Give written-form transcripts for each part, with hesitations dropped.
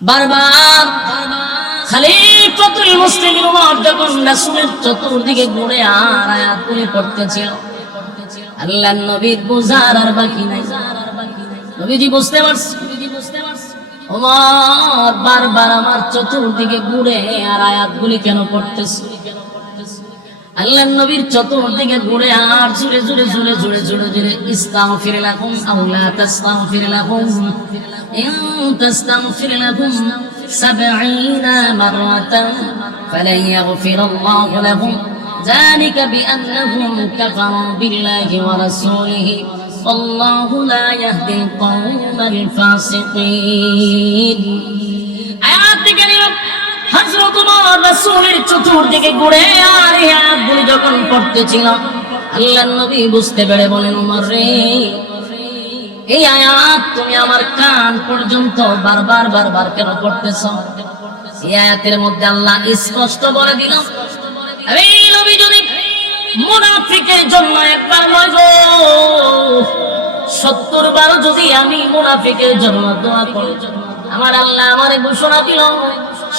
বারবার খলিফাতুল মুসলিমিন ওমর যখন রাসূলের চতুর্দিকে ঘুরে আর আয়াতগুলি পড়তেছিল, আল্লাহর নবীর বুঝার আর বাকি নাই। নবীজি বুঝতে পারছে ওমর বারবার আমার চতুর্দিকে ঘুরে আর আয়াতগুলি কেন পড়তেছে। আল্লাহর নবীর চতুর্দিকে ঘুরে আর জুড়ে জুড়ে জুড়ে জুড়ে জুড়ে জুড়ে ইস্তাগফির লাকুম আও লা তাস্তাগফির লাকুম ইন তাস্তাগফির লাকুম 70 মাররাতান ফালান ইয়াগফিরাল্লাহু লাহুম যালিকা বিআন্নাহুম কাফারু বিল্লাহি ওয়া রাসূলিহি ওয়াল্লাহু লা ইয়াহদিল কওমাল ফাসিকিন। আয়াত থেকে হযরত ওমর রাসূলের চতুর্দিকে ঘুরে আর আয়াতগুলি যখন পড়তেছিল, আল্লাহর নবী বুঝতে পেরে বলেন, ওমর রে, এই আয়াত তুমি আমার কান পর্যন্ত বারবার বারবার কেন পড়তেছো? এই আয়াতের মধ্যে আল্লাহ স্পষ্ট বলে দিল, এই নবী যদি মুনাফিকের জন্য একবার নয় গো 70 বার যদি আমি মুনাফিকের জন্য দোয়া করি, আমার আল্লাহ আমারে ঘোষণা দিল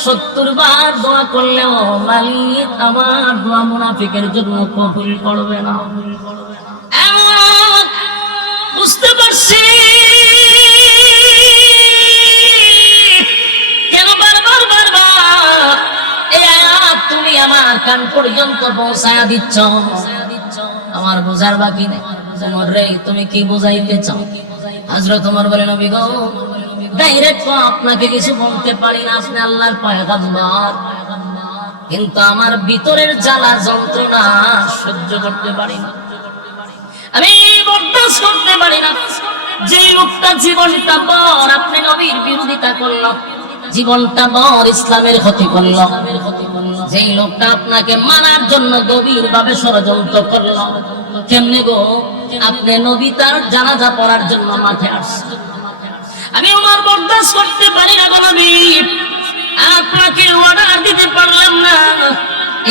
70 বার দোয়া করলেও মালিক আমার দোয়া মুনাফিকের জন্য কবুল করবে না। এমন বুঝতে পারছি কেন বারবার বারবার এই আয়াত তুমি আমার কান পর্যন্ত পৌঁছায়া দিচ্ছ। আমার বোঝার বাকি নেই। ওমর রে, তুমি কি বোঝাইতে চাও? হযরত ওমর বলেন, নবী গো, ডাইরেক্ট আপনাকে কিছু বলতে পারি না, আপনি আল্লাহর পয়গম্বর, কিন্তু আমার ভিতরের জ্বালা যন্ত্রণা সহ্য করতে পারি না, আমি বরদাস্ত করতে পারি না। যে লোকটা জীবনটা বর আপনি নবীর বিরোধিতা করল, জীবনটা বর ইসলামের ক্ষতি করল, যেই লোকটা আপনাকে মানার জন্য গভীর ভাবে ষড়যন্ত্র করল, কেমনে গো আপনি নবী তার জানাজা পড়ার জন্য মাঠে আসছেন? আমি ওমর বরদাস্ত করতে পারি না গো নবী, আপনাকে অর্ডার দিতে পারলাম না,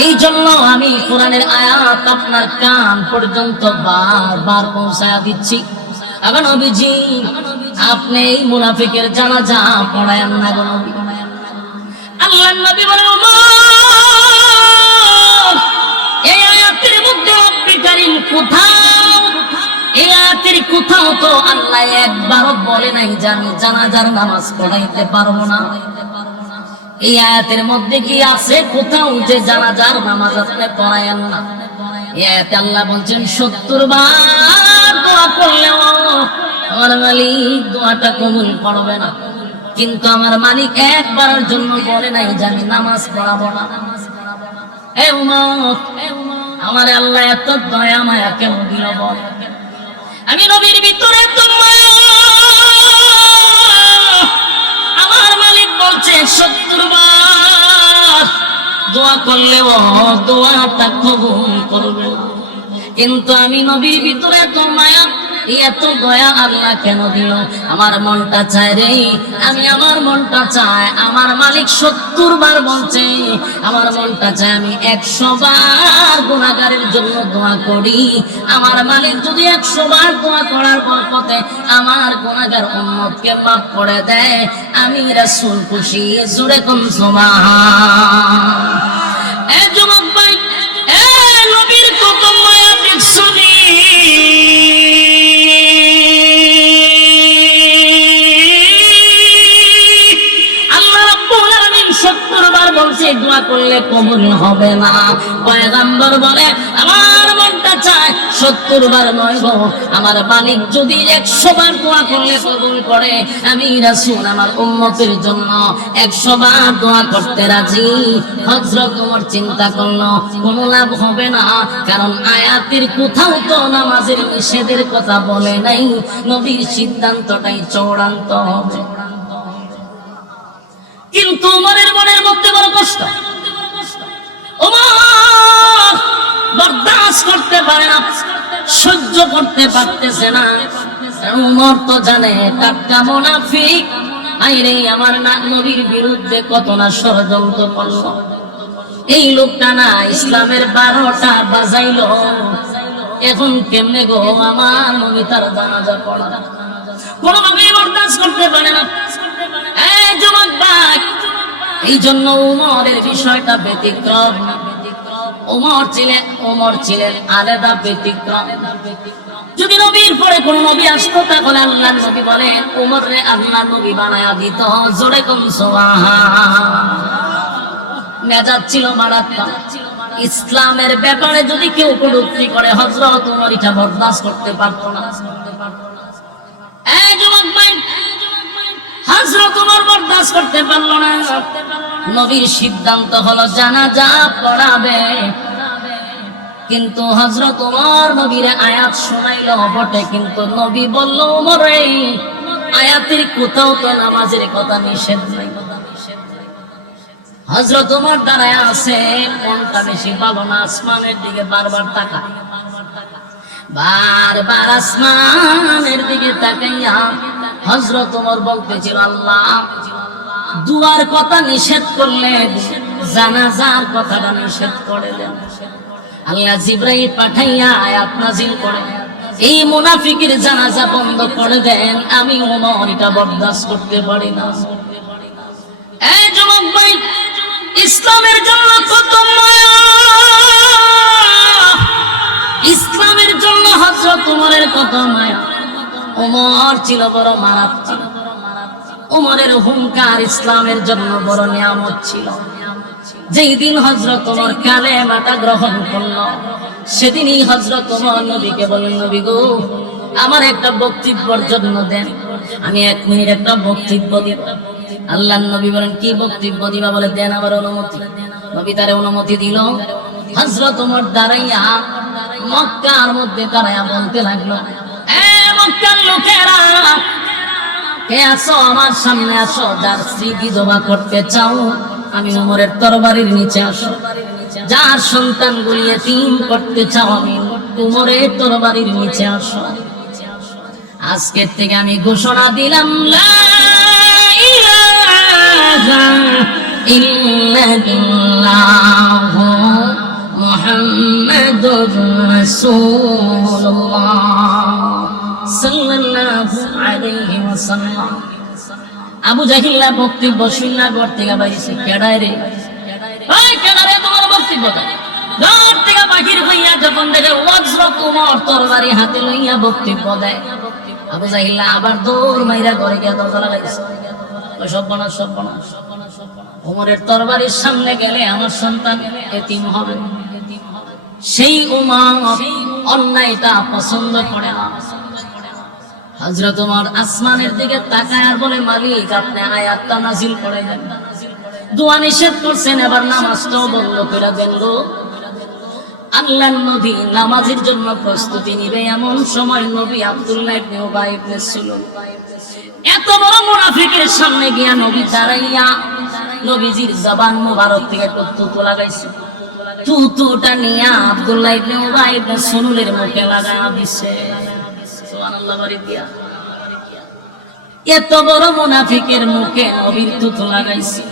এই জন্য আমি কোরআনের আয়াত আপনার কান পর্যন্ত বারবার পৌঁছায়া দিচ্ছি। আগে নবীজি, আপনি এই মুনাফিকের জানাজা পড়ায়েন না গো নবী। আল্লাহর নবী বলেন, ওমর, এই আয়াতের মধ্যে রব্বি কারীম কোথাও, এই আয়াতের কোথাও তো আল্লাহ একবারও বলে নাই যে আমি জানাজার নামাজ পড়াইতে পারবো না। এই আয়াতের মধ্যে কি আছে কোথাও যে জানাজার নামাজ আপনি পড়ায়েন না? এই আয়াতে আল্লাহ বলছেন 70 বার দোয়া করলেও আমার মালিক দোয়াটা কবুল করবে না, কিন্তু আমার মালিক একবারের জন্য বলে নাই যে আমি নামাজ পড়াবো না। এ উম্মত, আমার আল্লাহ এত দয়া মায়া কেন দিল বল? আমি নবীর ভিতরে এত মায়া, আমার মালিক বলছে 70 বার দোয়া করলেও দোয়াটা কবুল করবে না, কিন্তু আমি নবীর ভিতরে এত মায়া এত দয়া আল্লাহ কেন দিল? আমার মনটা চায় রে, আমার মনটা চায়, আমার মালিক 70 বার বলছে, আমার মনটা চায় আমি 100 বার গুনাহগারের জন্য দোয়া করি। আমার মালিক যদি 100 বার দোয়া করার বরকতে আমার গুনাহগার উম্মতকে মাফ করে দেয়, আমি রাসূল খুশি। জোরে কোন সুবহান। এ যুবক ভাই, এ নবীর কত মায়া দেখছনি? দোয়া করলে কবুল হবে না। পয়গম্বর বলে, আমার মনটা চায় 70 বার নয় গো, আমার মালিক যদি 100 বার দোয়া করলে কবুল করে, আমি রাসূল আমার উম্মতের জন্য 100 বার দোয়া করতে রাজি। হযরত ওমর চিন্তা করলো কোনো লাভ হবে না, কারণ আয়াতের কোথাও তো নামাজের নিষেধের কথা বলে নাই, নবীর সিদ্ধান্তটাই চূড়ান্ত হবে। কিন্তু ওমরের মনের মধ্যে বড় কষ্ট, ওমর বরদাস্ত করতে পারে না, সহ্য করতে পারতেছে না। ওমর তো জানে টাটকা মুনাফিক, আইরে আমার নবীর বিরুদ্ধে কত না ষড়যন্ত্র করলো। এই লোকটা না ইসলামের 12টা বাজাইলো, এখন কেমনে গো আমার নবী তার জানাজা পড়া? কোনোভাবেই বরদাস্ত করতে পারে না। এই যুবক ভাই, এই জন্য উমরের বিষয়টা ব্যতিক্রম। ওমর ছিলেন আলাদা ব্যতিক্রম। যদি নবীর পরে কোন নবী আসতো তাহলে আল্লাহর নবী বলেন ওমর রে আল্লাহর নবী বানায়া দিত। জোরে কোন সুবহান। মেজাজ ছিল মারাত্মক। ইসলামের ব্যাপারে যদি কেউ কটূক্তি করে হযরত ওমর এটা বরদাস্ত করতে পারত না। এই যুবক ভাই, হযরত ওমর বরদাস্ত করতে পারল না। নবীর সিদ্ধান্ত হলো জানাজা পড়াবে, কিন্তু হযরত ওমর নবীর আয়াত শোনাইল বটে, কিন্তু নবী বলল ওমর রে আয়াতের কোথাও তো নামাজের কথা নিষেধ নাই। হযরত ওমর দাঁড়ায় আছে, মনটা বেশি ভালো না, আসমানের দিকে বারবার তাকায়, বারবার আসমানের দিকে তাকাইয়া হযরত ওমর বলতেছিল আল্লাহ দুয়ার কথা নিষেধ করলেন, জানাজার কথাটা নিষেধ করে দেন। আল্লাহ জিবরাইল পাঠাইয়া আয়াত নাযিল করে এই মুনাফিকের জানাজা বন্ধ করে দেন। আমি ওমর এটা বরদাস্ত করতে পারি না। এই যুবক ভাই, ইসলামের জন্য কত মায়া, ইসলামের জন্য হযরত ওমরের কত মায়া। ওমর ছিল বড় মারাত্মক। ওমরের হুঙ্কার ইসলামের জন্য বড় নিয়ামত ছিল। যেই দিন হযরত ওমর কালেমাটা গ্রহণ করলো, সেদিনই হযরত ওমর নবীকে বলেন নবী গো আমার একটা বক্তব্যের জন্য দেন, আমি 1 মিনিট একটা বক্তব্য দিব। আল্লাহর নবী বলেন কি বক্তব্য দিবা? বলে দেন আমার অনুমতি। নবী তার অনুমতি দিল। হযরত ওমর দাঁড়াইয়া মক্কার মধ্যে দাঁড়াইয়া বলতে লাগলো, এ মক্কার লোকেরা কে আসো আমার সামনে আসো, যার স্ত্রী বিধবা করতে চাও আমি ওমরের তরবারির নিচে আসো, যার সন্তান গুলিয়ে তিন করতে চাও আমি ওমরের তরবারির নিচে আসো। আজকের থেকে আমি ঘোষণা দিলাম লা ইলাহা ইল্লাল্লাহ মুহাম্মাদুর রাসূলুল্লাহ সাল্লাল্লাহু আলাইহি ওয়াসাল্লাম। আবু জাহিল্লা বক্তব্য শুনলা ঘর থেকে বাইরে, কেডায় রে ওই কেডারে তোমার বক্তব্য দাও। ঘর থেকে বাহির হইয়া যখন দেখে হযরত ওমর তরবারি হাতে লইয়া বক্তব্য দেয়, আবু জাহিল্লা আবার দৌড় মাইরা ঘরে গিয়া দরজা লাগাইছে। ওই সর্বনাশ সর্বনাশ, ওমরের তরবারির সামনে গেলে আমার সন্তান এতিম হবে। সেই ওমর অন্যায়টা পছন্দ করে না। হযরত ওমর আসমানের দিকে তাকায় আর বলে মালিক আপনি আয়াতটা নাযিল করে দেন। দোয়া নিষেধ করছেন, এবার নামাজটাও বন্ধ করে দেন গো। আল্লাহর নবী নামাজের জন্য প্রস্তুতি নিবে এমন সময় নবী আব্দুল্লাহ ইবনে উবাই ইবনে সুলুল এত বড় মুনাফিকের সামনে গিয়া নবী দাঁড়াইয়া নবীজির জবান মুবারক থেকে তুতু লাগাইছে। তুতুটা নিয়ে আব্দুল্লাহ ইবনে উবাই ইবনে সুলুলের মুখে লাগায়া দিছে। সুবহানাল্লাহ বাড়ি দিয়া এত বড় মুনাফিকের মুখে নবীর তুতু লাগাইছে।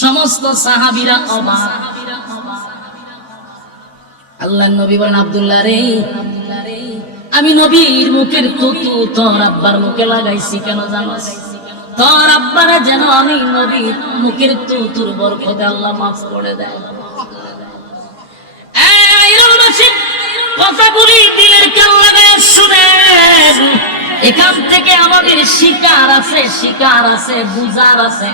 সমস্ত সাহাবীরা অবাক। আল্লাহর নবী বলেন আব্দুল্লাহ রে আমি নবীর মুখের তুতু তোর আব্বার মুখে লাগাইছি কেন জানোস? তোর আব্বারে যেন আমি নবীর মুখের তুতুর বরকতে আল্লাহ মাফ করে দেয়। কথাগুলি দিলের কান লাগায় শুনেন। এখান থেকে আমাদের শিকার আছে, শিকার আছে, বুঝার আছে।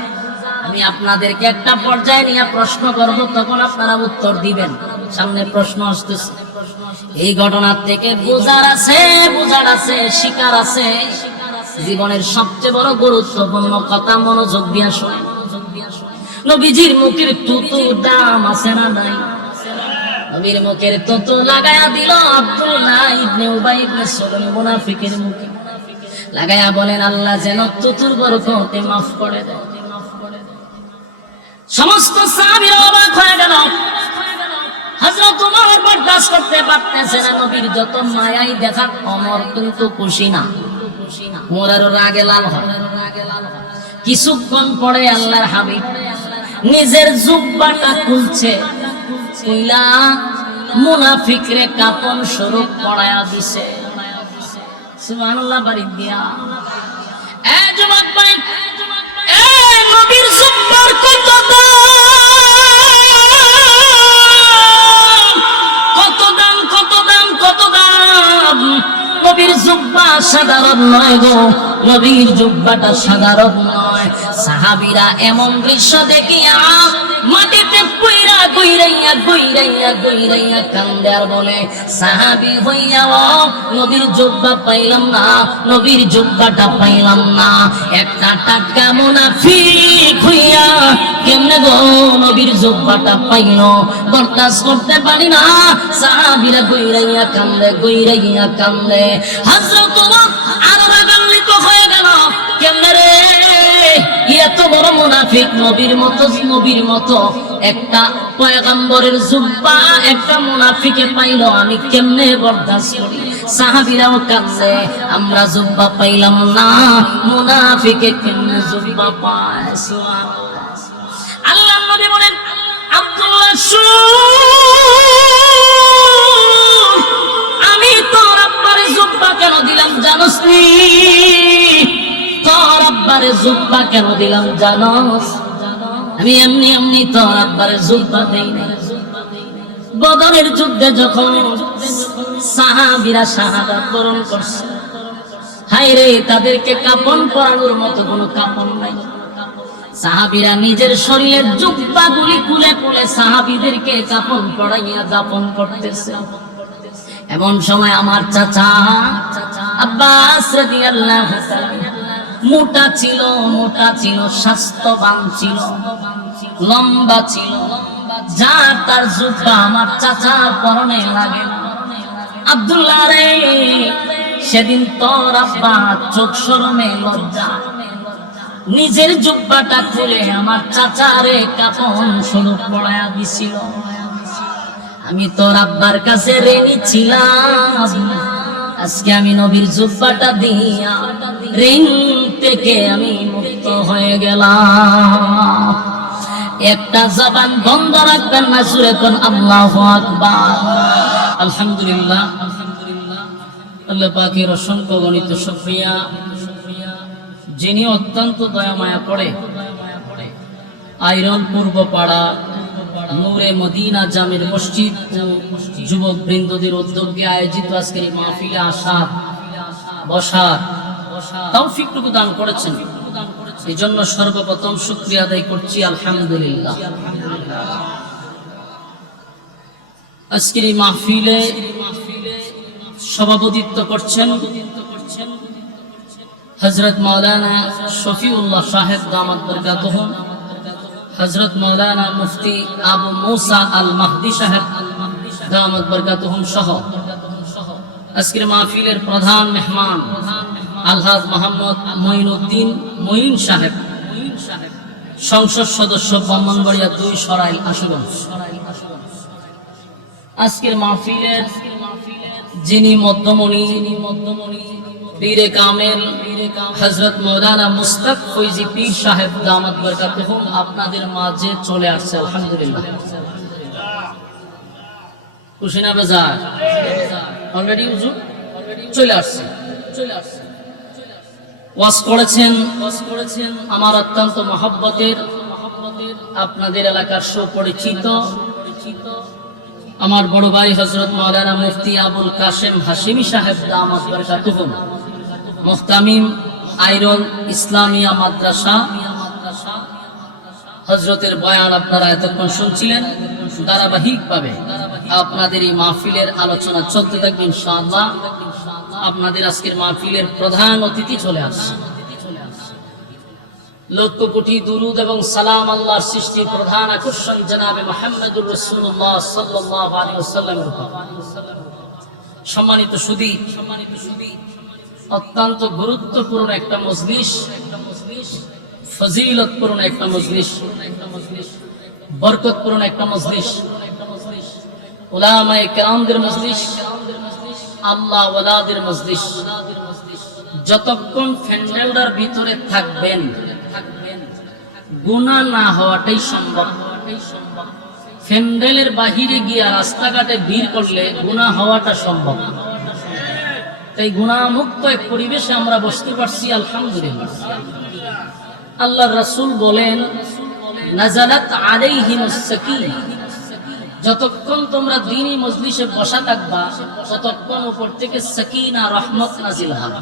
আমি আপনাদেরকে একটা পর্যায়ে নিয়ে প্রশ্ন করব, তখন আপনারা উত্তর দিবেন। সামনে প্রশ্ন আসতেছে। এই ঘটনার থেকে বুঝার আছে, বুঝার আছে, শিকার আছে। জীবনের সবচেয়ে বড় গুরুত্বপূর্ণ কথা মনোযোগ দিয়া শুনেন। নবীজির মুখের তুতু দাম আছে না নাই? নবীর মুখের তুতু লাগায়া দিল আব্দুল্লাহ ইবনে উবাই ইবনে সুলুল মুনাফিকের মুখে লাগায়া বলেন আল্লাহ যেন তুতুর বরকতে মাফ করে দেয়। সমস্ত সাহাবীরা অবাক হয়ে গেল। হযরত ওমর বরদাস্ত করতে পারতেছে না। নবীর যত মায়াই দেখাক ওমর কিন্তু খুশি না। ওমরের রাগে লাল হয়। কিছুক্ষণ পরে আল্লাহর হাবিব নিজের জুব্বাটা খুলছে, কইলা মুনাফিকরে কাপন স্বরূপ পড়ায়া দিছে। সুবহানাল্লাহ বাড়ি দিয়া। এ যুবক ভাই, এ নবীর সাধারণ নয় গো, নবীর জুব্বাটা সাধারণ নয়। সাহাবীরা এমন দৃশ্য দেখিয়া মাটিতে কইরা কইরাইয়া কইরাইয়া কইরাইয়া কান্দে আর বলে, সাহাবী হইয়াও নবীর জুব্বা পাইলাম না, নবীর জুব্বাটা পাইলাম না। একটা টাটকা মুনাফিক হইয়া কেমনে গো নবীর জুব্বাটা পাইল, বরদাস্ত করতে পারি না। সাহাবীরা কইরাইয়া কান্দে কইরাইয়া কান্দে। হযরত ওমর আরো রাগান্বিত হয়ে গেল, কেমনে রে এত বড় মুনাফিক, নবীর মতো একটা পয়গম্বরের জুব্বা একটা মুনাফিকে পাইল, আমি কেমনে বরদাস্ত করি। সাহাবীরাও কাঁদছে, আমরা জুব্বা পাইলাম না, মুনাফিকে কেমনে জুব্বা পায়। সুবহানাল্লাহ। আল্লাহর নবী বলেন, আব্দুল্লাহ আমি তোর আব্বারে জুব্বা কেন দিলাম জানোস নি? তোর আব্বারে জুব্বা কেন দিলাম জানোস? আমি এমনি এমনি তোর আব্বারে জুব্বা দেই না। বদরের যুদ্ধে যখন সাহাবীরা শাহাদাত বরণ করছে, হায় রে তাদেরকে কাফন পরানোর মতো কোনো কাফন নাই। সাহাবীরা নিজের শরীরের জুব্বাগুলি খুলে খুলে সাহাবীদেরকে কাফন পরাইয়া দাফন করতেছে। এমন সময় আমার চাচা আব্বাস রাদিয়াল্লাহু তাআলা মোটা ছিল, স্বাস্থ্যবান ছিল, লম্বা ছিল, যা তার জুব্বা আমার চাচার পরনে লাগে না। আব্দুল্লাহ রে, সেদিন তোর আব্বা চোখ শরমে লজ্জা নিজের জুব্বাটা খুলে আমার চাচারে কাফন স্বরূপ পড়ায়া দিছিল। আমি তোর আব্বার কাছে ঋণী ছিলাম, আজকে আমি নবীর জুব্বাটা দিয়া ঋণ থেকে আমি মুক্ত হয়ে গেলাম। একটা জবান বন্ধ রাখবেন না, সুরে কোন আল্লাহু আকবার। আলহামদুলিল্লাহ, আল্লাহ পাকের অসংখ্য গণিত শুকরিয়া, যিনি অত্যন্ত দয়া মায়া করে আইরন পূর্ব পাড়া নূরে মদিনা জামির মসজিদ ও যুবক বৃন্দদের উদ্যোগে আয়োজিত আজকের এই মাহফিলে আসার বসার তৌফিকটুকু দান করেছেন, এই জন্য সর্বপ্রথম শুকরিয়া আদায় করছি আলহামদুলিল্লাহ। আজকের এই মাহফিলে সভাপতিত্ব করছেন হযরত মাওলানা শফিউল্লাহ সাহেব দামাত বরকাতুহুম, হযরত মাওলানা মুফতি আবু মুসা আল মাহদি সাহেব দামাত বরকাতুহুম সহ আজকের মাহফিলের প্রধান মেহমান আলহাজ মোহাম্মদ মঈনুদ্দিন মঈন সাহেব, সংসদ সদস্য ব্রাহ্মণবাড়িয়া ২ সরাইল আশুগঞ্জ। আজকের মাহফিলের যিনি মধ্যমণি পীরে কামেল হযরত মাওলানা মুস্তাক ফৈজি পীর সাহেব দামাত বরকাতুহুম আপনাদের মাঝে চলে আসছে। আলহামদুলিল্লাহ, খুশি না বেজার? অলরেডি হুজুর চলে আসছে। ওয়াজ করেছেন আমার অত্যন্ত মহব্বতের আপনাদের এলাকার সুপরিচিত আমার বড় ভাই হযরত মাওলানা মুফতি আবুল কাশেম হাশিমি সাহেব দামাত বরকাতুহুম, মুহতামিম আইরন ইসলামিয়া মাদ্রাসা। হযরতের বয়ান আপনারা এতক্ষণ শুনছিলেন, ধারাবাহিকভাবে আপনাদের এই মাহফিলের আলোচনা চলতে থাকবে ইনশাআল্লাহ। আপনাদের আজকের মাহফিলের প্রধান অতিথি চলে আসছে। লক্ষ কোটি দুরুদ এবং সালাম আল্লাহর সৃষ্টির প্রধান আকর্ষণ জনাবে মুহাম্মদুর রাসূলুল্লাহ সাল্লাল্লাহু আলাইহি ওয়াসাল্লামের উপর। সম্মানিত সুধী, অত্যন্ত গুরুত্বপূর্ণ একটা মজলিস, ফজিলতপূর্ণ একটা মজলিস, বরকতপূর্ণ একটা মজলিস, উলামায়ে কেরামদের মজলিস, আল্লাহ ওয়ালাদের মজলিস। যতক্ষণ প্যান্ডেলটার ভিতরে থাকবেন গুনাহ না হওয়াটাই সম্ভব। প্যান্ডেলের বাহিরে গিয়া রাস্তাঘাটে ভিড় করলে গুনাহ হওয়াটা সম্ভব। তাই গুনাহমুক্ত এক পরিবেশে আমরা বসতে পারছি, আলহামদুলিল্লাহ। আল্লাহর রাসূল বলেন, নাযালাত আলাইহিমুস সাকিনাহ, যতক্ষণ তোমরা দ্বীনি মজলিসে বসা থাকবা ততক্ষণ উপর থেকে সাকিনা রহমত নাজিল হবে।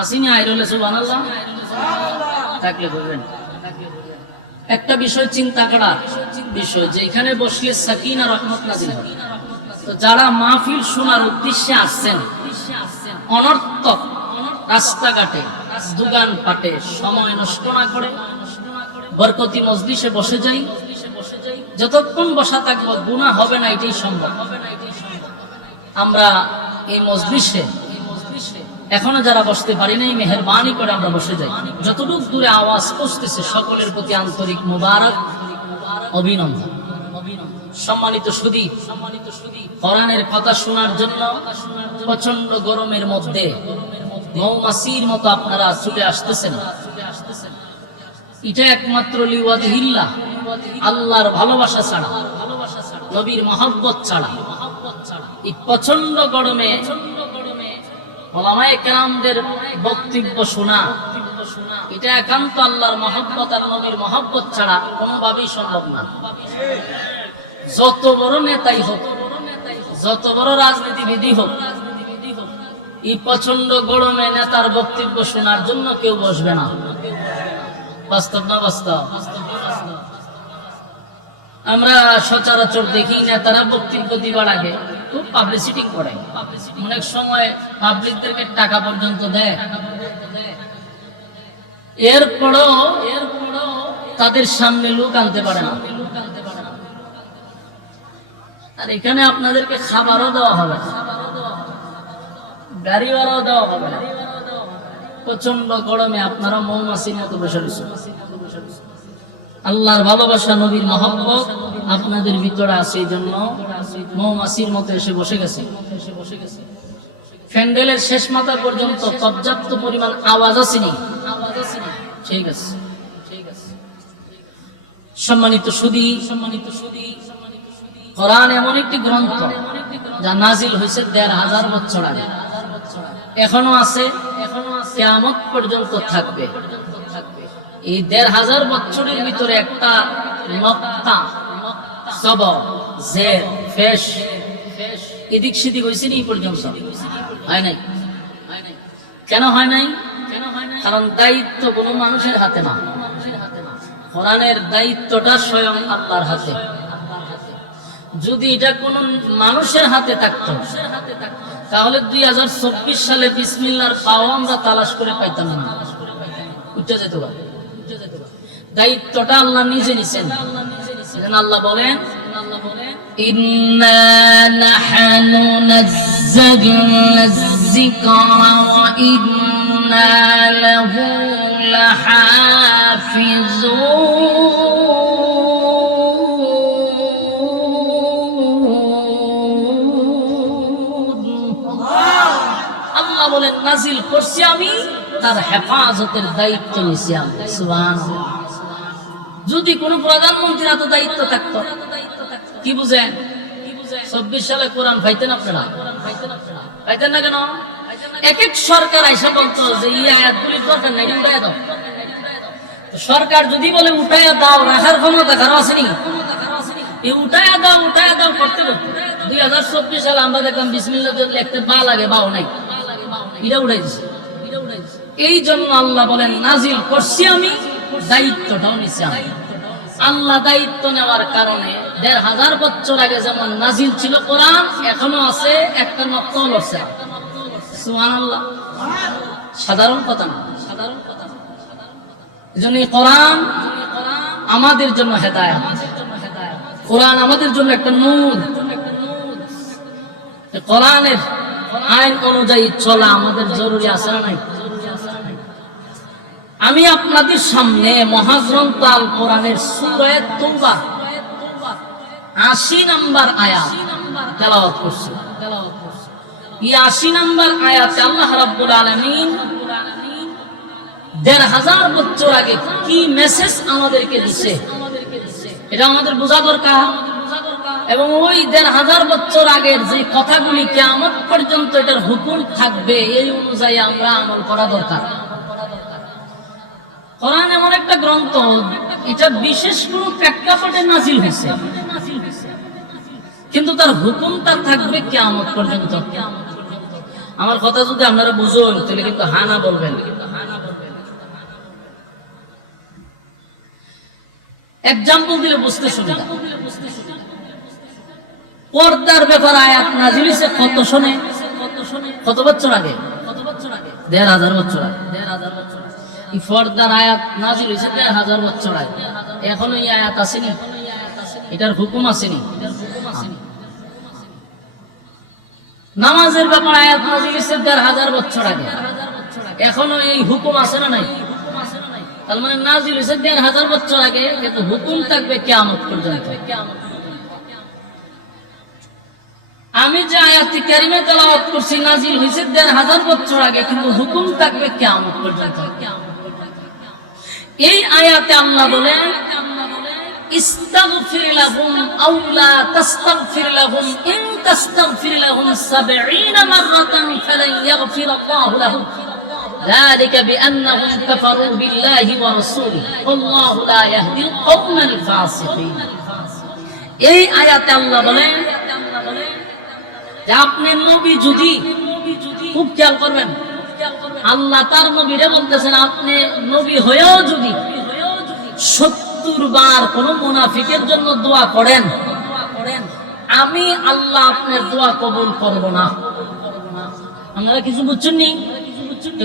আসিনি আইরলে সুবহানাল্লাহ থাকলে বলবেন। একটা বিষয় চিন্তা করার বিষয় যে এখানে বসলে সাকিনা রহমত নাজিল হবে। তো যারা মাহফিল শোনার উদ্দেশ্যে আসছেন, অনর্থক রাস্তাঘাটে দোকান পাটে সময় নষ্ট না করে বরকতি মজলিসে বসে যাই। যতক্ষণ বসা থাকবো গুনাহ হবে না, এটাই সম্ভব। আমরা এই মজলিসে এখনো যারা বসতে পারি নাই, মেহেরবানি করে আমরা বসে যাই। যতটুকু দূরে আওয়াজ পৌঁছতেছে সকলের প্রতি আন্তরিক মুবারক অভিনন্দন। সম্মানিত সুধী, কোরআনের কথা শোনার জন্য প্রচন্ড গরমের মধ্যে মৌমাছির মতো আপনারা ছুটে আসতেছেন। এটা একমাত্র লিওয়াজহিল্লাহ, আল্লাহর ভালোবাসা ছাড়া, নবীর মহব্বত ছাড়া। এই প্রচন্ড গরমে ওলামায়ে কেরামদের বক্তব্য শোনা, এটা একান্ত আল্লাহর মহব্বত আর নবীর মহব্বত ছাড়া কোনোভাবেই সম্ভব না। যত বড় নেতাই হোক, যত বড় রাজনীতিবিদ হোক, এই প্রচন্ড গরমে নেতার বক্তব্য শোনার জন্য কেউ বসবে না। বাস্তব না বাস্তব? আমরা সচরাচর দেখি নেতারা বক্তব্য দিবার আগে খুব পাবলিসিটি করে, অনেক সময় পাবলিকদেরকে টাকা পর্যন্ত দেয়। এরপরও তাদের সামনে লোক আনতে পারে না। আর এখানে আপনাদেরকে খাবারও দেওয়া হবে, গাড়ি ভাড়াও দেওয়া হবে। প্রচন্ড গরমে আপনারা মৌমাছির মতো বসে রয়েছেন। আল্লাহর ভালোবাসা, নবীর মহব্বত আপনাদের ভিতরে আছে, এই জন্য মৌমাছির মতো এসে বসে গেছে। প্যান্ডেলের শেষ মাথা পর্যন্ত পর্যাপ্ত পরিমাণ আওয়াজ আসেনি। ঠিক আছে। সম্মানিত সুধী, কোরআন এমন একটি গ্রন্থ যা নাজিল হয়েছে ১৫০০ বছর আগে, এখনো আছে, কিয়ামত পর্যন্ত থাকবে। এই ১৫০০ বছরের ভিতরে একটা নক্তা, সবর, জের, ফেশ এদিক সেদিক হয়েছে এই পর্যন্ত হয় নাই। কেন হয় নাই? কারণ দায়িত্ব কোনো মানুষের হাতে না। কোরআনের দায়িত্বটা স্বয়ং আল্লাহর হাতে। যদি এটা কোন মানুষের হাতে থাকতো তাহলে ২০২৪ সালে বিসমিল্লাহর পাও আমরা তালাশ করে পাইতাম না, উঠে যেত। দায়িত্বটা আল্লাহ নিজে নিছেন। আল্লাহ বলেন, ইন্না নাহনু নাযালনা যিকরা ওয়া ইন্না লাহু লাহাফিজুন। আল্লাহ বলেন, নাজিল করছি আমি, তার হেফাজতের দায়িত্ব নিছি আমি। সুবহানাল্লাহ। যদি কোন প্রধানমন্ত্রীর এত দায়িত্ব থাকতো, কি বুঝেন? ২৪ সালে কোরআন পাইতেন আপনারা? পাইতেন না কেন? এক এক সরকার আইসা বলতো যে এই আয়াতগুলি দরকার নাই, উঠাইয়া দাও। সরকার যদি বলে উঠাইয়া দাও, রাখার ক্ষমতা কারো আসেনি? এই উঠাইয়া দাও করতে করতে ২০২৪ সালে আমরা দেখলাম বিসমিল্লাহ লিখতে বা লাগে, বাও নাই, এটা উঠাই দিচ্ছে। এই জন্য আল্লাহ বলেন, নাজিল করছি আমি, দায়িত্বটাও নিছি আমি। আল্লাহ দায়িত্ব নেওয়ার কারণে ১৫০০ বছর আগে যেমন নাজিল ছিল কোরআন, এখনো আছে, একটা নক্তাও লড়ছে। সুবহানাল্লাহ। সাধারণ কথা না, সাধারণ কথা। এজন্য কোরআন আমাদের জন্য হেদায়েত, কোরআন আমাদের জন্য একটা নূর। কোরআনের আইন অনুযায়ী চলা আমাদের জরুরি আছে না নাই? আমি আপনাদের সামনে মহাগ্রন্থ আল কোরআনের সূরা তওবা ৮০ নম্বর আয়াত তেলাওয়াত করছি। এই ৮০ নম্বর আয়াতে আল্লাহ রাব্বুল আলামিন ১৫০০ বছর আগে কি মেসেজ আমাদেরকে দিছে এটা আমাদের বোঝা দরকার। এবং ওই ১৫০০ বছর আগের যে কথাগুলি কিয়ামত পর্যন্ত এটার হুকুম থাকবে, এই অনুযায়ী আমরা আমল করা দরকার। কোরআন এমন একটা গ্রন্থ, এটা বিশেষ কোনো প্রেক্ষাপটে নাজিল হয়েছে। কিন্তু তার হুকুমটা থাকবে কিয়ামত পর্যন্ত। আমার কথা যদি আপনারা বুঝুন তাহলে কিন্তু হানা বলবেন। এক্সাম্পল দিলে বুঝতে সুবিধা। পর্দার ব্যাপারে আয়াত নাযিল হয়েছে কত সনে? কত বছর আগে? ১,৫০০ বছর আগে। এই পর্দার আয়াত নাযিল হয়েছে ১,৫০০ বছর আগে। এখনো এই আয়াত আসেনি, এটার হুকুম আসেনি। নামাজের ব্যাপারে আয়াত নাযিল হয়েছে ১,৫০০ বছর আগে। এখনো এই হুকুম আছে না নাই? তার মানে নাযিল হয়েছে ১,৫০০ বছর আগে, কিন্তু হুকুম থাকবে কিয়ামত পর্যন্ত। আমি যে আয়াত কারিমা তেলাওয়াত করছি নাযিল হয়েছে ১,৫০০ বছর আগে, কিন্তু হুকুম থাকবে কিয়ামত পর্যন্ত। এই আয়াতে আল্লাহ বলেন ইস্তাগফির লাহুম আও লা তাস্তাগফির লাহুম ইন তাস্তাগফির লাহুম ৭০ মাররাতান ফালান ইয়াগফিরাল্লাহু লাহুম যালিকা বিআন্নাহুম কাফারু বিল্লাহি ওয়া রাসূলিহি আল্লাহু লা ইয়াহদিল কওমাল ফাসিকিন। এই আয়াতে আল্লাহ বলেন যে আপনি নবী যদি, খুব খেয়াল করবেন, আল্লাহ তার নবীরে বলতেছেন আপনি নবী হয়েও যদি ৭০ বার কোন মুনাফিকের জন্য দোয়া করেন, আমি আল্লাহ আপনার দোয়া কবুল করব না। আপনারা কিছু বুঝছেন নি?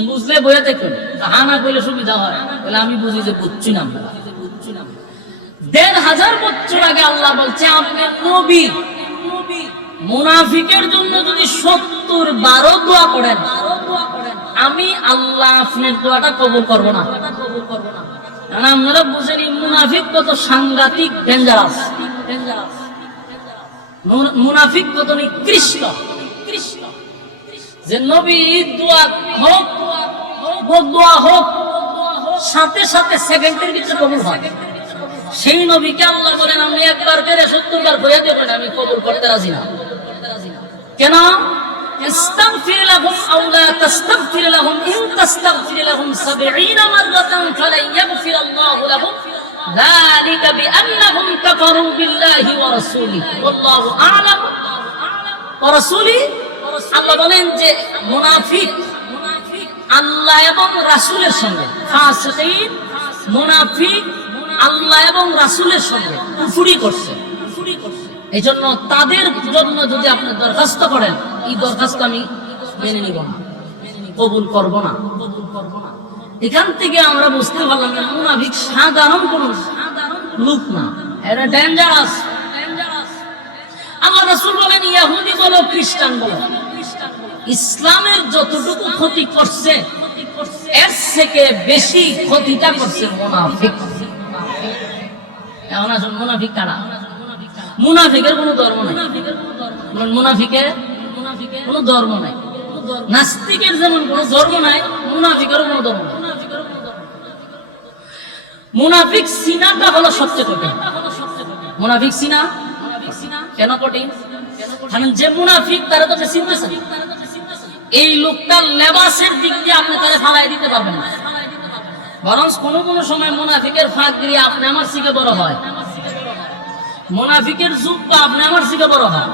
বুঝলে বইয়ে দেখুন, হানা বলে সুবিধা হয়, বলে আমি বুঝি যে বুঝছি না। ১,৫০০ বছর আগে আল্লাহ বলছে আপনি নবী মুনাফিকের জন্য যদি ৭০ বারও দোয়া করেন, আমি আল্লাহ আপনার দোয়াটা কবুল করব না। আপনারা বুঝেন মুনাফিক কত সাংঘাতিক ডেঞ্জারাস, মুনাফিক কত নিকৃষ্ট, যে নবী দোয়া হোক দোয়া হোক সাথে সাথে সেকেন্ডের ভিতরে কবুল হয়, সেই নবীকে আল্লাহ বলেন আমি একবার করে ৭০ বার কইয়া দেবেন আমি কবুল করতে রাজি না। কেন? ইস্তাগফির লাহুম আও লা তাস্তাগফির লাহুম ইন তাস্তাগফির লাহুম ৭০ মাররাতান ফালান ইয়াগফিরাল্লাহু লাহুম যালিকা বিআন্নাহুম কাফারু বিল্লাহি ওয়া রাসূলিহি ওয়াল্লাহু আ'লাম ওয়া রাসূলিহি। আল্লাহ বলেন যে মুনাফিক আল্লাহ এবং রাসূলের সঙ্গে, ফাসিকিন মুনাফিক আল্লাহ এবং রাসূলের সঙ্গে কুফরি করছে। এই জন্য তাদের জন্য যদি আপনি দরখাস্ত করেন, এই দরখাস্ত আমি মেনে নিব না, কবুল করব না। এখান থেকে আমরা বুঝতে পারলাম যে মুনাফিক সাধারণ কোন লোক না, এরা ডেঞ্জারাস। আমার রাসূল বলেন ইহুদি বলো খ্রিস্টান বলো, ইসলামের যতটুকু ক্ষতি করছে এর থেকে বেশি ক্ষতিটা করছে মুনাফিক। এখন আসুন মুনাফিক কারা? মুনাফিকের কোনো ধর্ম নাই, মুনাফিকের কোনো ধর্ম নাই। নাস্তিকের যেমন কোনো ধর্ম নাই, মুনাফিকেরও কোনো ধর্ম নাই। মুনাফিক সিনাটা হলো সবচেয়ে কঠিন। মুনাফিক সিনা কেন কঠিন? কারণ যে মুনাফিক তারা তো চিনতেছেন, এই লোকটার লেবাসের দিক দিয়ে আপনি তারা ফালাই দিতে পারবেন না। বরং কোনো কোনো সময় মুনাফিকের ফাঁক দিয়ে আপনি আমার থেকে বড় হয়, মুনাফিকের জুব্বা আপনি আমার থেকে বড় হয়।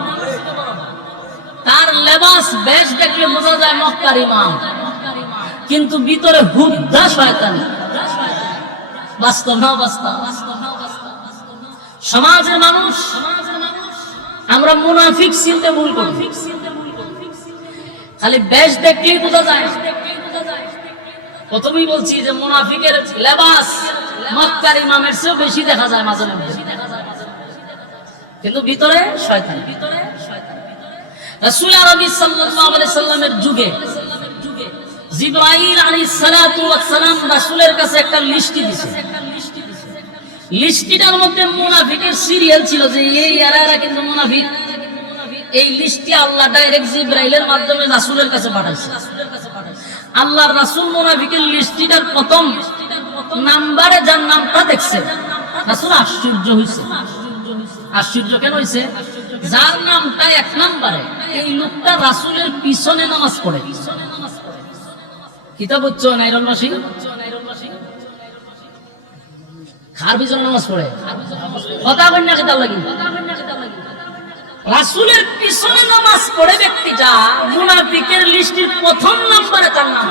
তার লেবাস বেশ দেখলে বোঝা যায় মক্কার ইমাম, কিন্তু ভিতরে হুদ্দা শয়তানি। বাস্তব না বাস্তব? সমাজের মানুষ আমরা মুনাফিক চিনতে ভুল করি, খালি বেশ দেখলেই বোঝা যায়। প্রথমেই বলছি যে মুনাফিকের লেবাস মক্কার ইমামের চেয়েও বেশি দেখা যায় মাঝে মধ্যে, কিন্তু ভিতরে শয়তান। রাসূল আরবি সাল্লাল্লাহু আলাইহি সাল্লামের যুগে জিবরাইল আলাইহিস সালাতু ওয়াস সালাম রাসূলের কাছে একটা লিস্ট দিয়েছে। লিস্টটার মধ্যে মুনাফিকের সিরিয়াল ছিল, যে এই এরা কিন্তু মুনাফিক। এই লিস্টটি আল্লাহ ডাইরেক্ট জিবরাইলের মাধ্যমে রাসূলের কাছে পাঠাইছে। আল্লাহর রাসূল মুনাফিকের লিস্টটার প্রথম নাম্বারে যার নামটা দেখছে, রাসূল আশ্চর্য হইছে। আশ্চর্য কেন হইছে? যার নামটা ১ নম্বরে, এই লোকটা রাসূলের পিছনে নামাজ পড়ে। কিতাব হচ্ছে নাইরন রাশি, খার পিছনে নামাজ পড়ে। কথা বলেন না কিতাব লাগি, রাসূলের পিছনে নামাজ পড়ে ব্যক্তিটা মুনাফিকের লিস্টের প্রথম নম্বরে তার নাম।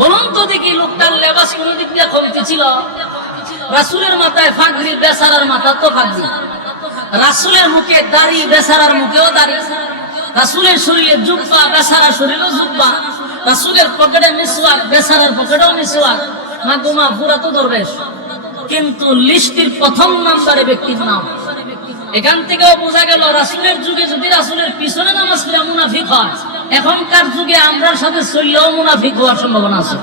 বলুন তো দেখি, লোকটার লেবাস কোন দিক দিয়ে কমতি ছিল? রাসূলের মাথায় ফাগরি, বেচারার মাথা তো ফাগরি। রাসূলের মুখে দাড়ি, বেচারার মুখেও দাড়ি। রাসূলের শরীরে জুব্বা, বেচারার শরীরেও জুব্বা। রাসূলের পকেটে মিসওয়াক, বেচারার পকেটেও মিসওয়াক। মাগুমা পুরা তো দরবেশ, কিন্তু লিস্টের প্রথম নম্বরে ব্যক্তির নাম। এখান থেকেও বোঝা গেল রাসূলের যুগে যদি রাসূলের পিছনে নামাজ পড়া মুনাফিক হয়, এখনকার যুগে আমরার সাথে চললেও মুনাফিক হওয়ার সম্ভাবনা আছে।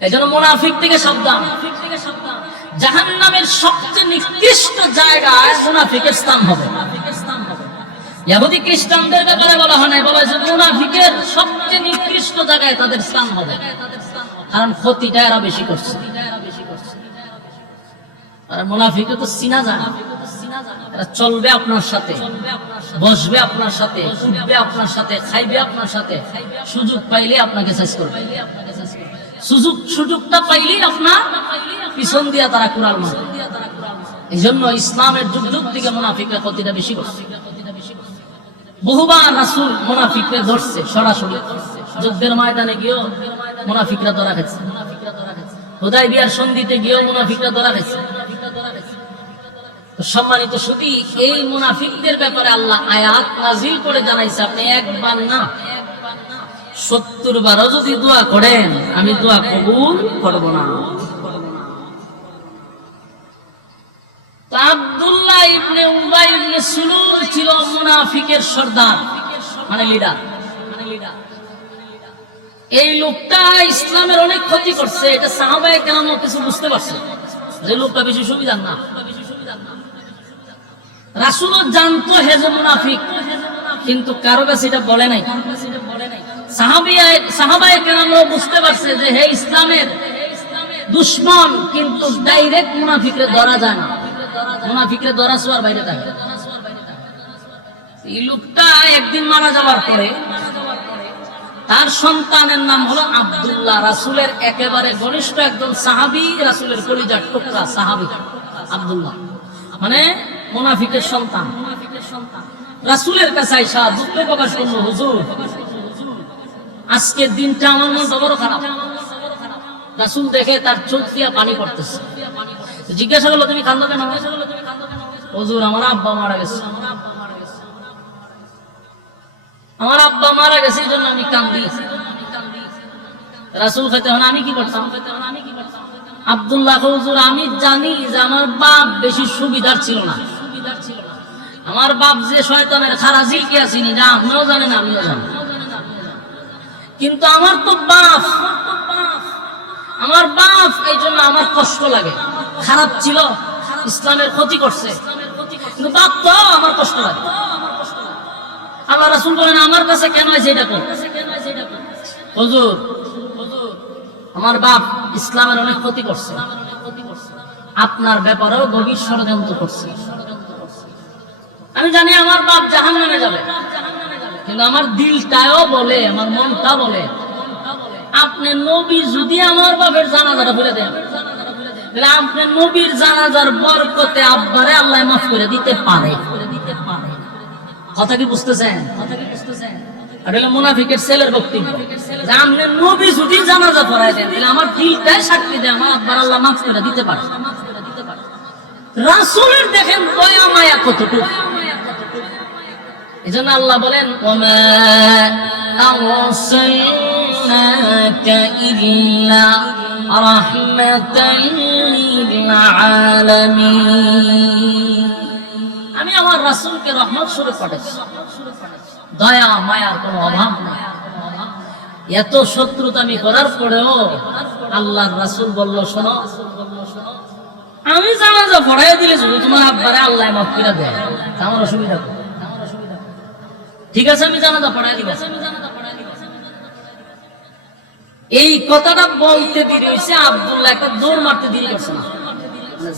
এজন্য মুনাফিক থেকে সাবধান। জাহান্নামের সবচেয়ে নিকৃষ্ট জায়গায় মুনাফিকের স্থান হবে। ইহুদি খ্রিস্টানদের ব্যাপারে বলা হয় নাই, বলা হয়েছে মুনাফিকের সবচেয়ে নিকৃষ্ট জায়গায় তাদের স্থান হবে, কারণ ক্ষতিটা এরা বেশি করছে। আর মুনাফিকও তো চিনা যায়, এরা চলবে আপনার সাথে, বসবে আপনার সাথে, উঠবে আপনার সাথে, খাইবে আপনার সাথে, সুযোগ পাইলে আপনাকে শেষ করবে। সুযোগটা পাইলেই আপনার পিছন দিয়া তারা কুড়াল মারে। এই জন্য ইসলামের যুগ যুগ থেকে মুনাফিকরা ক্ষতিটা বেশি করছে। বহুবার রাসূল মুনাফিকরা ধরছে সরাসরি, যুদ্ধের ময়দানে গিয়েও মুনাফিকরা ধরা খেয়েছে, হুদায়বিয়ার সন্ধিতে গিয়েও মুনাফিকরা ধরা খেয়েছে। সম্মানিত শুধু এই মুনাফিকদের ব্যাপারে আল্লাহ আয়াত নাজিল করে জানাইছে, আপনি একবার না 70 বারও যদি দোয়া করেন আমি দোয়া কবুল করব না। আব্দুল্লাহ ইবনে উবাই ইবনে সুলুল ছিল মুনাফিকের সর্দার, মানে লিডার। এই লোকটা ইসলামের অনেক ক্ষতি করছে, এটা সাহাবায়ে কেরামও কিছু বুঝতে পারছে যে লোকটা বেশি সুবিধার না। রাসূলও জানতো হে যে মুনাফিক, কিন্তু কারো কাছে এটা বলে নাই। সাহাবায়ে কেরামও বুঝতে পারছে যে হে ইসলামের দুশমন, কিন্তু ডাইরেক্ট মুনাফিকরে ধরা যায় না, মুনাফিকরে ধরা ছোঁয়ার বাইরে থাকে। এই লোকটা একদিন মারা যাওয়ার পরে তার সন্তানের নাম হলো আব্দুল্লাহ, রাসূলের একেবারে ঘনিষ্ঠ একজন সাহাবী, রাসূলের কলিজার টুকরা সাহাবী আব্দুল্লাহ, মানে মুনাফিকের সন্তান। রাসূলের কাছে আইসা দুঃখ প্রকাশ করলো, হুজুর আজকের দিনটা আমার মনটা বড় খারাপ। রাসূল দেখে তার চোখ দিয়ে পানি পড়তেছে, জিজ্ঞাসা করলো তুমি কাঁদো কেন? হুজুর আমার আব্বা মারা গেছে, আমার আব্বা মারা গেছে, এই জন্য আমি কাঁদি। রাসূল কইতে হন আমি কি করতাম? আব্দুল্লাহ, হুজুর আমি জানি যে আমার বাপ বেশি সুবিধার ছিল না, আমার বাপ যে শয়তানের খারাজি কি আসেনি, যা আপনিও জানেন আমিও জানি, কিন্তু আমার তো বাপ, আমার বাপ, এই জন্য আমার কষ্ট লাগে। খারাপ ছিল, ইসলামের ক্ষতি করছে, কিন্তু বাপ তো আমার কষ্ট লাগে। আল্লাহ রাসূল বলেন আমার কাছে কেন আছে এটা কর? হুজুর আমার বাপ ইসলামের অনেক ক্ষতি করছে, আপনার ব্যাপারেও গভীর ষড়যন্ত্র করছে। আমি জানি আমার বাপ জাহান্নামে যাবে, কিন্তু আমার দিলটাও বলে, আমার মনটা বলে আপনি নবী যদি আমার বাপের জানাজাটা বলে দেন, তাহলে আপনি নবীর জানাজার বরকতে আব্বারে আল্লাহ মাফ করে দিতে পারে। কথা কি বুঝতেছেন? আর এটা মুনাফিকের ছেলের বক্তব্য, যে আপনি নবী যদি জানাজা পড়ায় দেন, তাহলে আমার দিলটাই সাক্ষী দেয় আমার আব্বার আল্লাহ মাফ করে দিতে পারে। রাসূলের দেখেন দয়া মায়া কতটুকু। এজন্য আল্লাহ বলেন ওমা আরসালনাকা ইল্লা রাহমাতাল লিল আলামিন, আমি আমার রাসূলকে রহমত স্বরূপ পাঠাইছি, দয়া মায়ার কোনো অভাব নাই। এত শত্রুতামি করার পরেও আল্লাহর রাসূল বলল শোনো, আমি জানাজা পড়াই দিলে যদি তোমার আব্বারে আল্লাহ মাফ করে দেয় আমার অসুবিধা নেই, ঠিক আছে আমি জানাজা পড়াই দিব। এই কথাটা বলতে দেরি হয়েছে, আব্দুল্লাহ একটা দৌড় মারতে দেরি করছে না,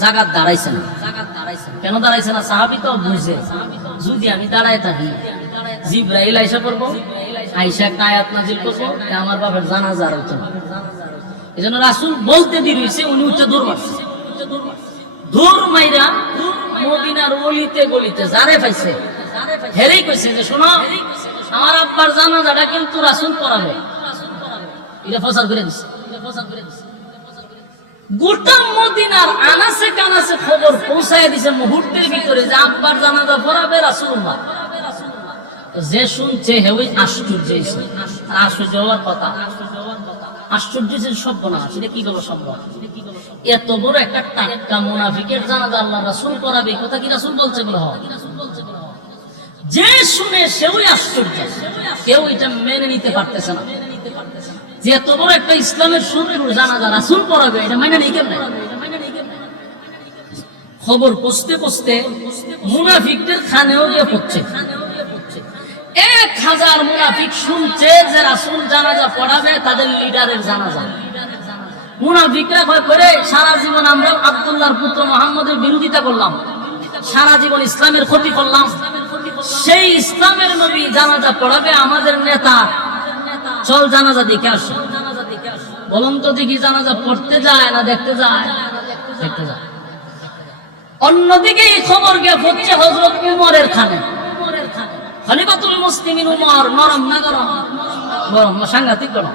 জাগাত দাঁড়াইছে না। কেন দাঁড়াইছে না? সাহাবী তো বুঝে যদি আমি দাঁড়ায় থাকি জিবরাইল আইসা পড়বো, আইসা একটা আয়াত নাজিল করবো, আমার বাবার জানাজা হতো না। এই জন্য রাসূল বলতে দেরি হয়েছে, উনি উঠে দৌড় মারছে। দূর মাইরা মদিনার অলিতে গলিতে যারে পাইছে হেরেই কইছে যে শোনো আমার আব্বার জানাজাটা কিন্তু রাসূল পড়াবে, এটা প্রচার করে দিছে। গোটা মদিনার আনাসে কানাসে খবর পৌঁছায় দিছে মুহূর্তের ভিতরে যে আব্বার জানাজা পড়াবে রাসূলুল্লাহ। যে শুনছে হে ওই আশ্চর্য হয়েছে, আশ্চর্য হওয়ার কথা, আশ্চর্য সব না, সেটা কি করে সম্ভব? এত বড় একটা টাটকা মুনাফিকের জানাজা আল্লাহ রাসূল পড়াবে, কথা কি রাসূল বলছে বলে হয়? যে শুনে সেও আশ্চর্য, কেউ এটা মেনে নিতে পারতেছে না যে এত বড় একটা ইসলামের শত্রুর জানাজা রাসূল পড়াবে, এটা মেনে নেই কেমনে? খবর পৌঁছতে পৌঁছতে মুনাফিকদের খানেও গিয়ে পড়ছে। 1000 মুনাফিক শুনছে যে রাসূল জানাজা পড়াবে তাদের লিডারের জানাজা। মুনাফিকরা কয় করে সারা জীবন আমরা আব্দুল্লাহর পুত্র মুহাম্মদের বিরোধিতা করলাম, সারা জীবন ইসলামের ক্ষতি করলাম, সেই ইসলামের নবী জানাজা পড়াবে আমাদের নেতা, চল জানাজা দেখে আসো। বলুন তো দেখি জানাজা পড়তে যায় না দেখতে যায়? দেখতে যায়। অন্যদিকে এই খবর গিয়ে পড়ছে হযরত উমরের খানে। খলিফাতুল মুসলিমিন উমর, নরম না গরম? গরম, সাংঘাতিক গরম।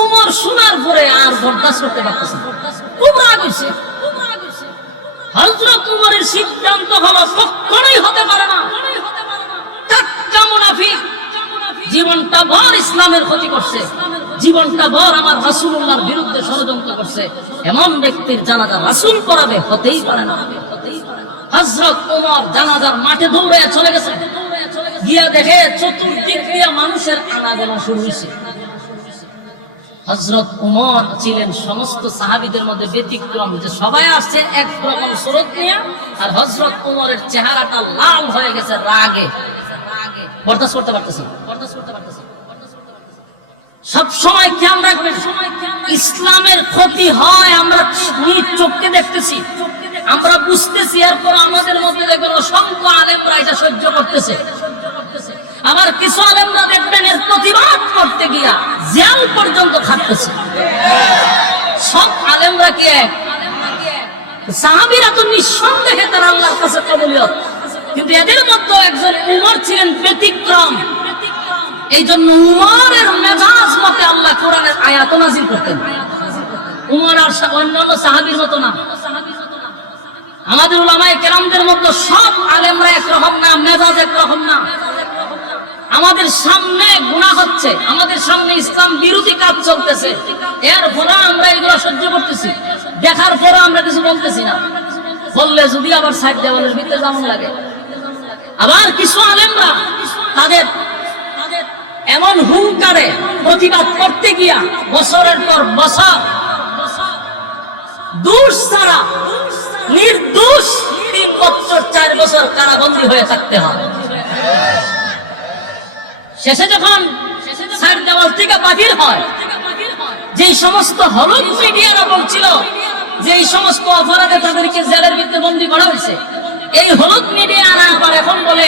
উমর শোনার পরে আর বরদাস্ত করতে পারতেছে না, খুব রাগ হইছে। হযরত উমরের সিদ্ধান্ত হলো কখনোই হতে পারে না, টাটকা মুনাফিক জীবনটা ভর ইসলামের ক্ষতি করছে, জীবনটা ভর আমার রাসূলুল্লাহর বিরুদ্ধে ষড়যন্ত্র করছে, এমন ব্যক্তির জানাজা রাসূল পড়াবে, হতেই পারে না। হযরত ওমর জানাজার মাঠে দৌড়ে চলে গেছে, গিয়া দেখে চতুর্দিক দিয়ে মানুষের আনাগোনা শুরু হয়েছে। হযরত ওমর ছিলেন সমস্ত সাহাবীদের মধ্যে ব্যতিক্রম, যে সবাই আসছে এক রকম সুরত নিয়ে, আর হযরত ওমরের চেহারাটা লাল হয়ে গেছে রাগে, বরদাস্ত করতে পারতেছে। সব সময় খেয়াল রাখবেন, ইসলামের ক্ষতি হয় আমরা নিজ চোখে দেখতেছি, আমরা বুঝতেছি, এরপর আমাদের মধ্যে দেখবেন অসংখ্য আলেমরা এটা সহ্য করতেছে। আবার কিছু আলেমরা দেখবেন এর প্রতিবাদ করতে গিয়া জেল পর্যন্ত খাটতেছে। সব আলেমরা কি এক? সাহাবীরা তো নিঃসন্দেহে তারা আল্লাহর কাছে কবুলিয়ত, কিন্তু এদের মধ্যে একজন উমর ছিলেন ব্যতিক্রম। এই জন্য উমরের মেজাজ মতে আল্লাহ কোরআনের আয়াত নাযিল করতেন। উমর আর অন্যান্য সাহাবীর মতো না। আমাদের উলামায়ে কেরামদের মধ্যে সব আলেমরা একরকম না, মেজাজ একরকম না। আমাদের সামনে গুনাহ হচ্ছে, আমাদের সামনে ইসলাম বিরোধী কাজ চলতেছে, এরপরে আমরা এগুলো সহ্য করতেছি, দেখার পরে আমরা কিছু বলতেছি না, বললে যদি আবার সাইড দেওয়ালের ভিতরে যেমন লাগে। আবার কিছু আলেমরা তাদের এমন হুঙ্কারে প্রতিবাদ করতে গিয়া বছরের পর বছর দোষ ছাড়া নির্দোষ 3 বছর 4 বছর কারাবন্দী হয়ে থাকতে হয়। শেষে যখন সাইড দেওয়াল থেকে বাহির হয়, যেই সমস্ত হলুদ মিডিয়ারা বলছিল যে এই সমস্ত অপরাধে তাদেরকে জেলের ভিতরে বন্দী করা হয়েছে, এই হলুদ মিডিয়ারা আবার এখন বলে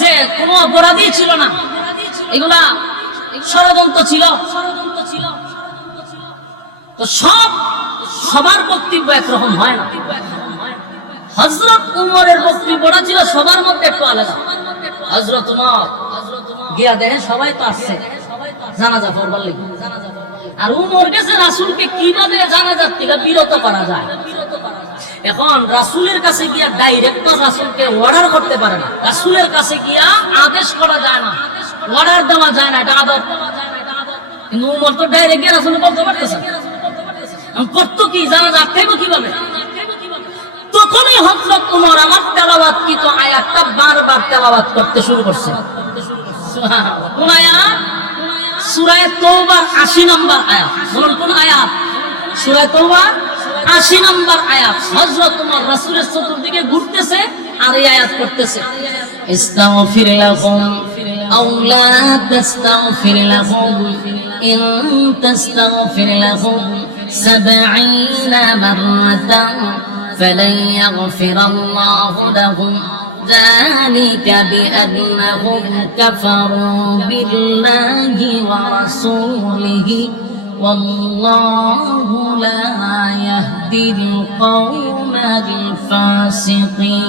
যে কোনো অপরাধী ছিল না, এগুলা ষড়যন্ত্র ছিল। তো সবার বক্তব্য একরকম হয় না। হযরত উমরের বক্তব্যটা ছিল সবার মধ্যে একটু আলাদা। হযরত উমর গিয়া দেখেন সবাই তো আসছে জানাজা পড়বার লাগি, আর উমর গেছে রাসূলকে কিভাবে জানাজার থেকে বিরত করা যায়। এখন রাসূলের কাছে গিয়া ডাইরেক্ট রাসূলকে অর্ডার করতে পারে না, রাসূলের কাছে গিয়া আদেশ করা যায় না, অর্ডার দেওয়া যায় না, এটা আদব। কিন্তু উমর তো ডাইরেক্ট গিয়ে রাসূলকে বলতে পারতেছে, করতো কি জানাজা আটকাইবো কিভাবে? তখনই হযরত উমর আমার তেলাওয়াতকৃত আয়াতটা বারবার তেলাওয়াত করতে শুরু করছে। সুবহানাল্লাহ। কোন আয়াত? সূরা তাওবার 80 নম্বর আয়াত। বলুন কোন আয়াত? সূরা তাওবার 80 নম্বর আয়াত। হযরত উমর রাসূলের চতুর্দিকে ঘুরতেছে আর এই আয়াত পড়তেছে, ইস্তাগফির লাহুম আও লা তাস্তাগফির লাহুম ইন তাস্তাগফির লাহুম 70 মাররাতান فلن يغفر الله لهم ذلك بأنهم كفروا بالله ورسوله والله لا يهدي القوم الفاسقين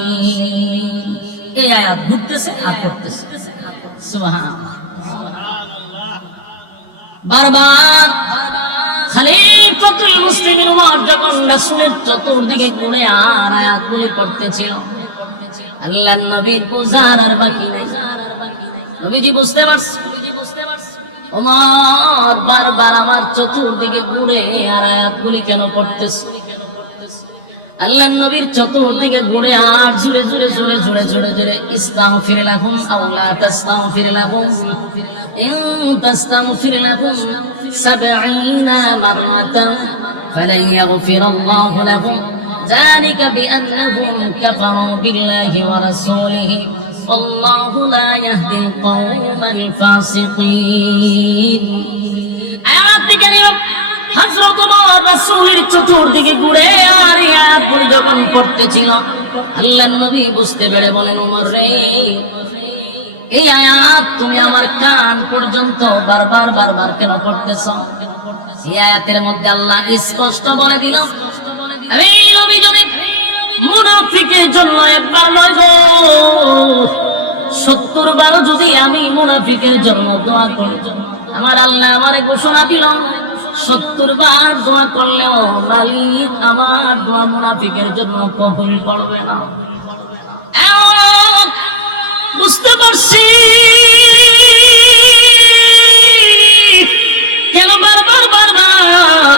এই আয়াত ঘুরতেছে আর পড়তেছে সুবহানাল্লাহ বারবার খলিফাতুল মুসলিমিন ওমর যখন রাসূলের চতুর্দিকে ঘুরে আর আয়াতগুলি পড়তেছিল আল্লাহর নবীর বুঝার আর বাকি নাই নবীজি বুঝতে পারছে ওমর বারবার আমার চতুর্দিকে ঘুরে আর আয়াতগুলি কেন পড়তেছে আল্লাহর নবীর চতুর্দিকে ঘুরে আর জুড়ে জুড়ে জুড়ে জুড়ে জুড়ে জুড়ে ইস্তাগফির লাহুম আও লা তাস্তাগফির লাহুম ইন তাস্তাগফির লাহুম 70 মাররাতান ফালান ইয়াগফিরাল্লাহু লাহুম যালিকা বিআন্নাহুম কাফারু বিল্লাহি ওয়া রাসূলিহি ওয়াল্লাহু লা ইয়াহদিল কওমাল ফাসিকিন আয়াত থেকে হযরত ওমর রাসূলের চতুর্দিকে ঘুরে আর আয়াতগুলি যখন পড়তেছিল আল্লাহর নবী বুঝতে পেরে বলেন ওমর রে এই আয়াত তুমি আমার কান পর্যন্ত বারবার বারবার কেন পড়তেছো এই আয়াতের মধ্যে আল্লাহ স্পষ্ট বলে দিল আমি নবী যদি মুনাফিকের জন্য একবার নয় গো 70 বার যদি আমি মুনাফিকের জন্য দোয়া করি আমার আল্লাহ আমারে ঘোষণা দিল 70 বার দোয়া করলেও মালিক আমার দোয়া মুনাফিকের জন্য কবুল করবে না বুঝতে পারছি কেন বারবার বারবার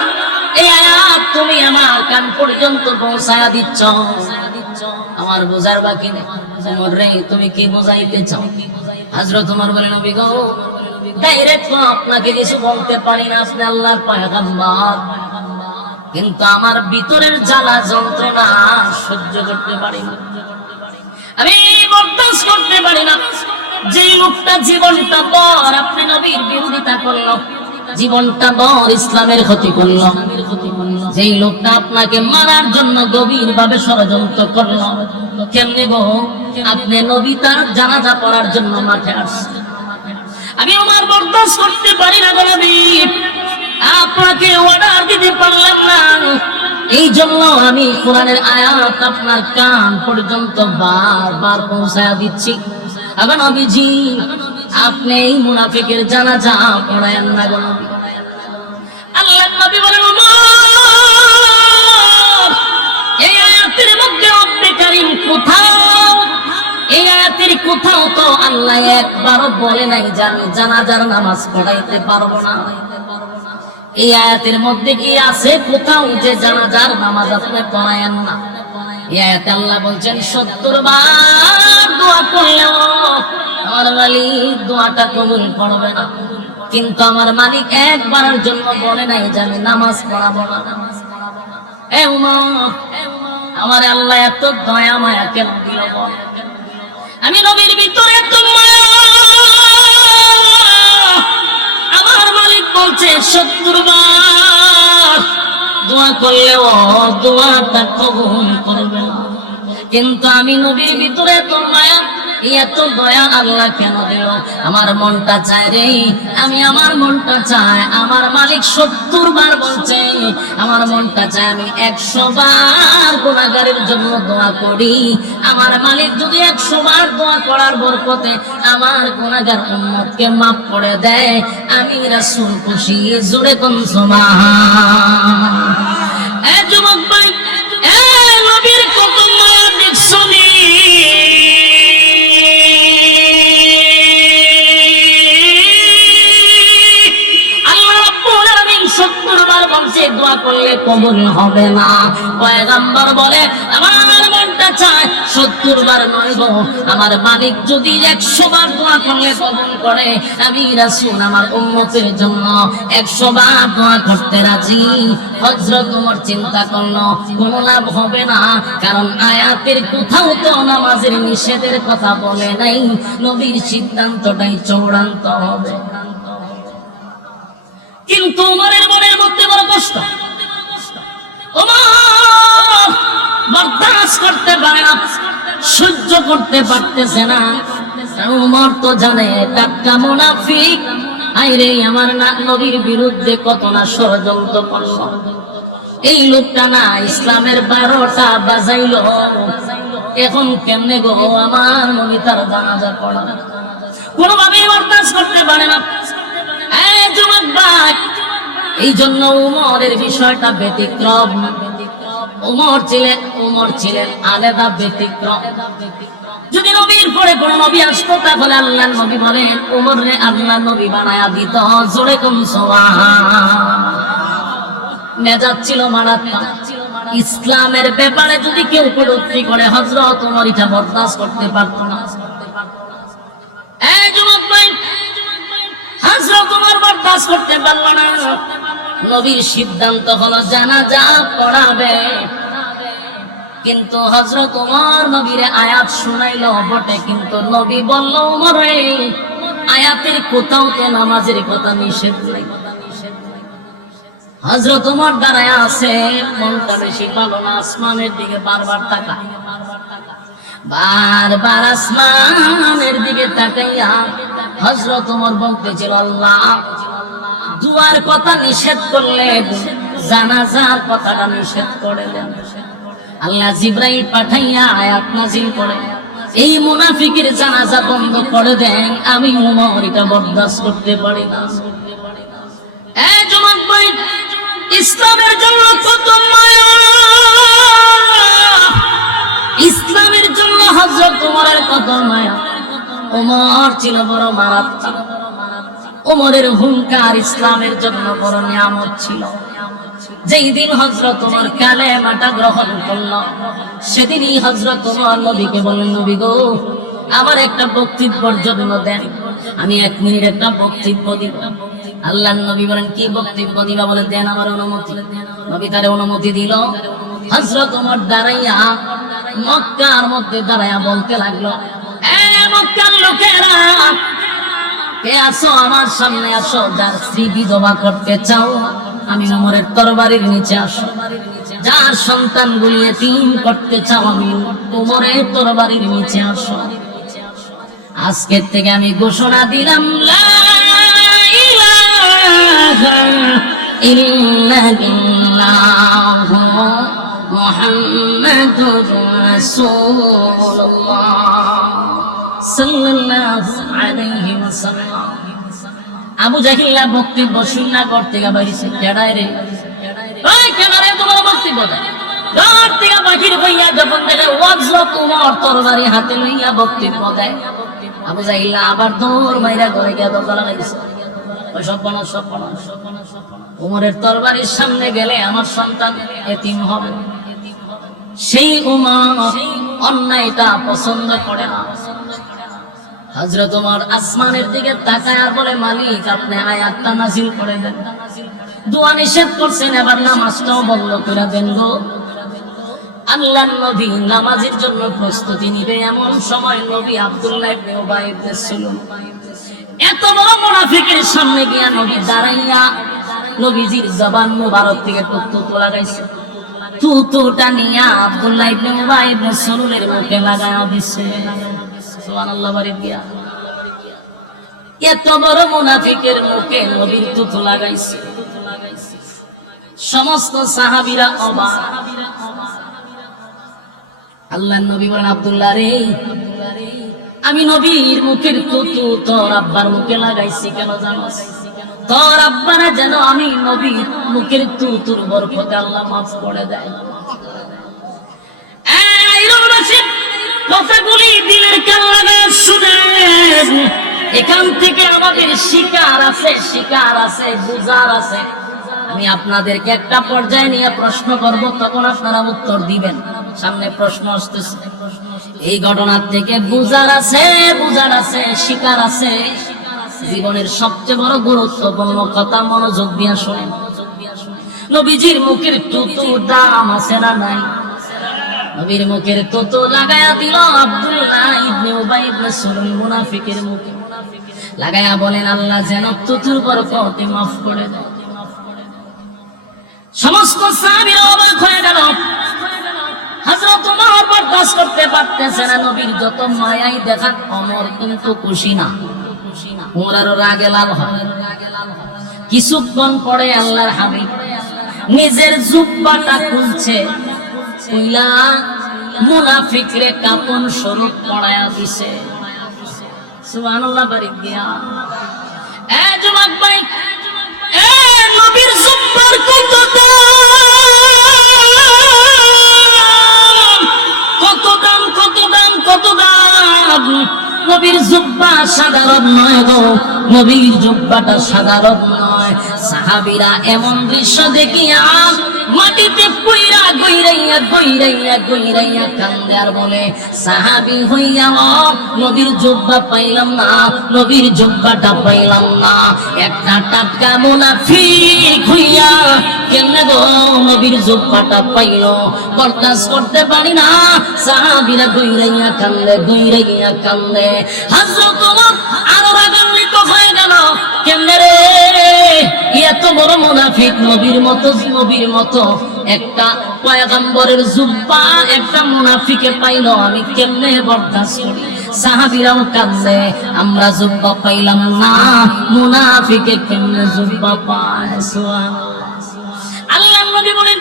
এই আয়াত তুমি আমার কান পর্যন্ত পৌঁছায়া দিচ্ছ আমার বোঝার বাকি নেই ওমর রে তুমি কি বোঝাইতে চাও হযরত ওমর বলেন নবী গো ডাইরেক্ট আপনাকে কিছু বলতে পারি না আপনি আল্লাহর পয়গম্বর কিন্তু আমার ভিতরের জ্বালা যন্ত্রণা সহ্য করতে পারি না আমি বরদাস্ত করতে পারি না যে লোকটা জীবনটা বর আপনি নবীর বিরোধিতা করলো জীবনটা বর ইসলামের ক্ষতি করলো যেই লোকটা আপনাকে মারার জন্য গভীর ভাবে ষড়যন্ত্র করলো কেমনে গো আপনি নবী তার জানাজা পড়ার জন্য মাঠে আসছেন আমি আমার বরদাস্ত করতে পারি না গো নবী আপনাকে অর্ডার দিতে পারলাম না এই জন্য আমি কোরআনের আয়াত আপনার কান পর্যন্ত বারবার পৌঁছায়া দিচ্ছি আবার নবীজি আপনি এই মুনাফিকের জানাজা পড়ায়েন না গো নবী আল্লাহর নবী বলেন ওমর এই আয়াতের মধ্যে রব্বে কারীম কোথাও এই আয়াতের কোথাও তো আল্লাহ একবারও বলে নাই যে আমি জানাজার নামাজ পড়াইতে পারবো না এই আয়াতের মধ্যে কি আছে কোথাও যে জানাজার নামাজ আপনি পড়ায়েন না এই আয়াতে আল্লাহ বলছেন 70 বার দোয়া করলেও আমার মালিক দোয়াটা কবুল করবে না কিন্তু আমার মালিক একবারের জন্য বলে নাই যে আমি নামাজ পড়াবো না এ উমর আমার আল্লাহ এত দয়া মায়া কেন দিল বল আমি নবীর ভিতরে এত মায়া আমার মালিক বলছে 70 বার দোয়া করলেও দোয়াটা কবুল করবে না কিন্তু আমি নবীর ভিতরে এত মায়া এত দয়া আল্লাহ কেন দিল আমার মনটা চায় রে আমি আমার মনটা চায় আমার মালিক 70 বার বলছে আমার মনটা চায় আমি 100 বার গুনাহগারের জন্য দোয়া করি আমার মালিক যদি 100 বার দোয়া করার বরকতে আমার গুনাহগার উম্মতকে maaf করে দেয় আমি রাসূল খুশি জোরে কোন সুবহান এ যুবক ভাই এ নবীর কত মায়া দেখছনি দোয়া করলে কবুল হবে না পয়গম্বর বলে আমার মনটা চায় 70 বার নয় গো আমার মালিক যদি 100 বার দোয়া করলে কবুল করে আমি রাসূল আমার উম্মতের জন্য 100 বার দোয়া করতে রাজি হযরত ওমর চিন্তা করলো কোনো লাভ হবে না কারণ আয়াতের কোথাও তো নামাজের নিষেধের কথা বলে নাই নবীর সিদ্ধান্তটাই চূড়ান্ত হবে কিন্তু ওমরের মনের মধ্যে বড় কষ্ট ওমর বরদাস্ত করতে পারে না সহ্য করতে পারতেছে না ওমর তো জানে টাটকা মুনাফিক আইরে আমার নবীর বিরুদ্ধে কত না ষড়যন্ত্র করলো এই লোকটা না ইসলামের 12টা বাজাইলো, এখন কেমনে গো আমার নবী তার জানাজা পড়া কোনোভাবেই বরদাস্ত করতে পারে না। এই যুবক ভাই, এই জন্য উমরের বিষয়টা ব্যতিক্রম। উমর ছিলেন আলাদা ব্যতিক্রম। যদি নবীর পরে কোন নবী আসতো তাহলে আল্লাহর নবী বলেন উমর রে আল্লাহর নবী বানায়া দিত, জোরে কোন মেজাজ ছিল মারাত্মক। ইসলামের ব্যাপারে যদি কেউ কটূক্তি করে হযরত উমর এটা বরদাস্ত করতে পারত না। এই যুবক ভাই, হযরত উমর বরদাস্ত করতে পারল না। নবীর সিদ্ধান্ত হলো জানাজা পড়াবে, কিন্তু হযরত উমর নবীর আয়াত শুনাইলো বটে, কিন্তু নবী বলল উমর রে আয়াতের কোথাও তো নামাজের কথা নিষেধ নাই। হযরত উমর দাঁড়ায় আছে, মনটা বেশি ভালো না, আসমানের দিকে বারবার তাকায়, বারবার আসমানের দিকে তাকাইয়া হযরত উমর বলতেছিল আল্লাহ দুয়ার কথা নিষেধ করলেন, জানাজার কথাটা নিষেধ করলেন। আল্লাহ জিবরাইল পাঠাইয়া আয়াত নাযিল করে এই মুনাফিকের জানাজা বন্ধ করে দেন, আমি উমর এটা বরদাস্ত করতে পারি না। এই যুবক ভাই, ইসলামের জন্য কত মায়া, ইসলামের জন্য হযরত উমরের কত মায়া। উমর ছিল বড় মারাত্মক। উমরের হুঙ্কার ইসলামের জন্য বড় নিয়ামত ছিল। যেই দিন হযরত উমর কালেমাটা গ্রহণ করল, সেদিনই হযরত উমর নবীকে বলেন নবী গো আমার একটা বক্তব্যের জন্য দেন, আমি 1 মিনিট একটা বক্তব্য দিব। আল্লাহর নবী বলেন কি বক্তব্য দিবা? বলে দেন আমার অনুমতি। নবী তার অনুমতি দিল। হযরত উমর দাঁড়াইয়া মক্কার মধ্যে দাঁড়াইয়া বলতে লাগলো, এ মক্কার লোকেরা কে আসো আমার সামনে আসো, যার স্ত্রী বিধবা করতে চাও আমি উমরের তরবারির নিচে আসো, যার সন্তান গুলিয়ে এতিম করতে চাও আমি উমরের তরবারির নিচে আসো। আজকের থেকে আমি ঘোষণা দিলাম লা ইলাহা ইল্লাল্লাহু মুহাম্মাদুর রাসূলুল্লাহ সাল্লাল্লাহু আলাইহি ওয়াসাল্লাম। আবু জাহিল্লা বক্তব্য শুননা করতে বাইরেছে, কেডায় রে ওই কেডারে তোমার বক্তব্য দেয় দর থেকে বাহির হইয়া যখন দেখে হযরত উমর তরবারি হাতে লইয়া বক্তব্য দেয়, আবু জাহিল্লা আবার দৌড় মাইরা ঘরে গিয়া দরজা লাগাইছে। ওই সব উমরের তরবারির সামনে গেলে আমার সন্তান এতিম হবে। সেই উমর অন্যায়টা পছন্দ করে না। হযরত উমর আসমানের দিকে তাকায় আর বলে মালিক আপনি আয়াতটা নাযিল করে দেন, দোয়া নিষেধ করছেন, এবার নামাজটাও বন্ধ করে দেন গো। আল্লাহর নবী নামাজের জন্য প্রস্তুতি নিবে, এমন সময় নবী আব্দুল্লাহ ইবনে উবাই ইবনে সালুল এত বড় মুনাফিকের সামনে গিয়া নবী দাঁড়াইয়া নবীজির জবান মুবারক থেকে তুতু লাগাইছে। তুতুটা নিয়া আব্দুল্লাহ ইবনে উবাই ইবনে সালুলের মুখে লাগায়া দিছে। সুবহানাল্লাহ বাড়ি দিয়া এত বড় মুনাফিকের মুখে নবীর তুতু লাগাইছে। সমস্ত সাহাবীরা অবাক। আল্লাহর নবী বলেন আব্দুল্লাহ রে আমি নবীর মুখের তুতু তোর আব্বার মুখে লাগাইছি কেন জানোস? তোর আব্বারা যেন আমি নবীর মুখের তুতুর বরকতে আল্লাহ মাফ করে দেয়। এই রসিক কথাগুলি দিলের কান লাগায় শুনেন। এখান থেকে আমাদের শিকার আছে বুঝার আছে। আমি আপনাদেরকে একটা পর্যায়ে নিয়ে প্রশ্ন করব, তখন আপনারা উত্তর দিবেন। সামনে প্রশ্ন আসতেছে। এই ঘটনার থেকে বুঝার আছে শিকার আছে। জীবনের সবচেয়ে বড় গুরুত্বপূর্ণ কথা মনোযোগ দিয়ে শুনেন। নবীজির মুখের তুতুর দাম আছে না নাই? নবীর মুখের তুতু লাগায়া দিল আব্দুল্লাহ ইবনে উবাই ইবনে সালুল মুনাফিকের মুখে লাগায়া বলেন আল্লাহ যেন তুতুর বরকতে মাফ করে দেয়। সমস্ত সাহাবীরা অবাক হয়ে গেল। হযরত ওমর বরদাস্ত করতে পারতেছে না, নবীর যত মায়াই দেখান ওমর কিন্তু খুশি না। ওমর আরো রাগে লাল হয়। কিছুক্ষণ পরে আল্লাহর হাবিব নিজের জুব্বাটা খুলছে, কইলা মুনাফিকরে কাপন স্বরূপ পড়ায়া দিছে। সুবহানাল্লাহ বারিক দিয়া। এ যুবক ভাই, এ নবীর জুব্বার কত দাম, কত দাম, কত দাম। নবীর জুব্বা সাধারণ নয় গো, নবীর জুব্বাটা সাধারণ নয়। সাহাবীরা এমন দৃশ্য দেখিয়া মাটিতে পইরা গইরাইয়া গইরাইয়া গইরাইয়া কান্দে আর বলে, সাহাবী হইয়া নবীর জুব্বা পাইলাম না, নবীর জুব্বাটা পাইলাম না। একটা টাটকা মুনাফিক হইয়া কেমনে গো নবীর জুব্বাটা পাইলো, বরদাস্ত করতে পারি না। সাহাবীরা গইরাইয়া কান্দে, গইরাইয়া কান্দে। হযরত ওমর আরো রাগান্বিত হয়ে গেল, কেমনে রে এত বড় মুনাফিক, নবীর মতো একটা পয়গম্বরের জুব্বা একটা মুনাফিকে পাইলো, আমি কেমনে বরদাস্ত করি। সাহাবীরাও কাঁদে, আমরা জুব্বা পাইলাম না, মুনাফিকে কেমনে জুব্বা পায়। সুবহানাল্লাহ। আল্লাহর নবী বলেন,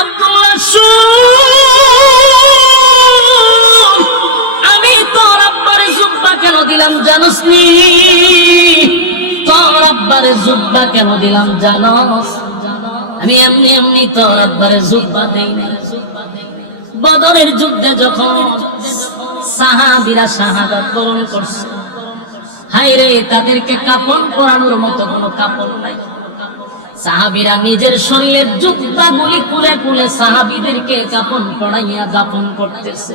আব্দুল্লাহ শুন, আমি তোর আব্বারে জুব্বা কেন দিলাম জানোস নি? তোর আব্বারে জুব্বা কেন দিলাম জানোস? আমি এমনি এমনি তোর আব্বারে জুব্বা দেই না। বদরের যুদ্ধে যখন সাহাবীরা শাহাদাত বরণ করছে, হায় রে তাদেরকে কাফন পরানোর মতো কোনো কাপড় নাই। সাহাবীরা নিজের শরীরের জুতাগুলি খুলে খুলে সাহাবীদেরকে কাফন পরাইয়া দাফন করতেছে।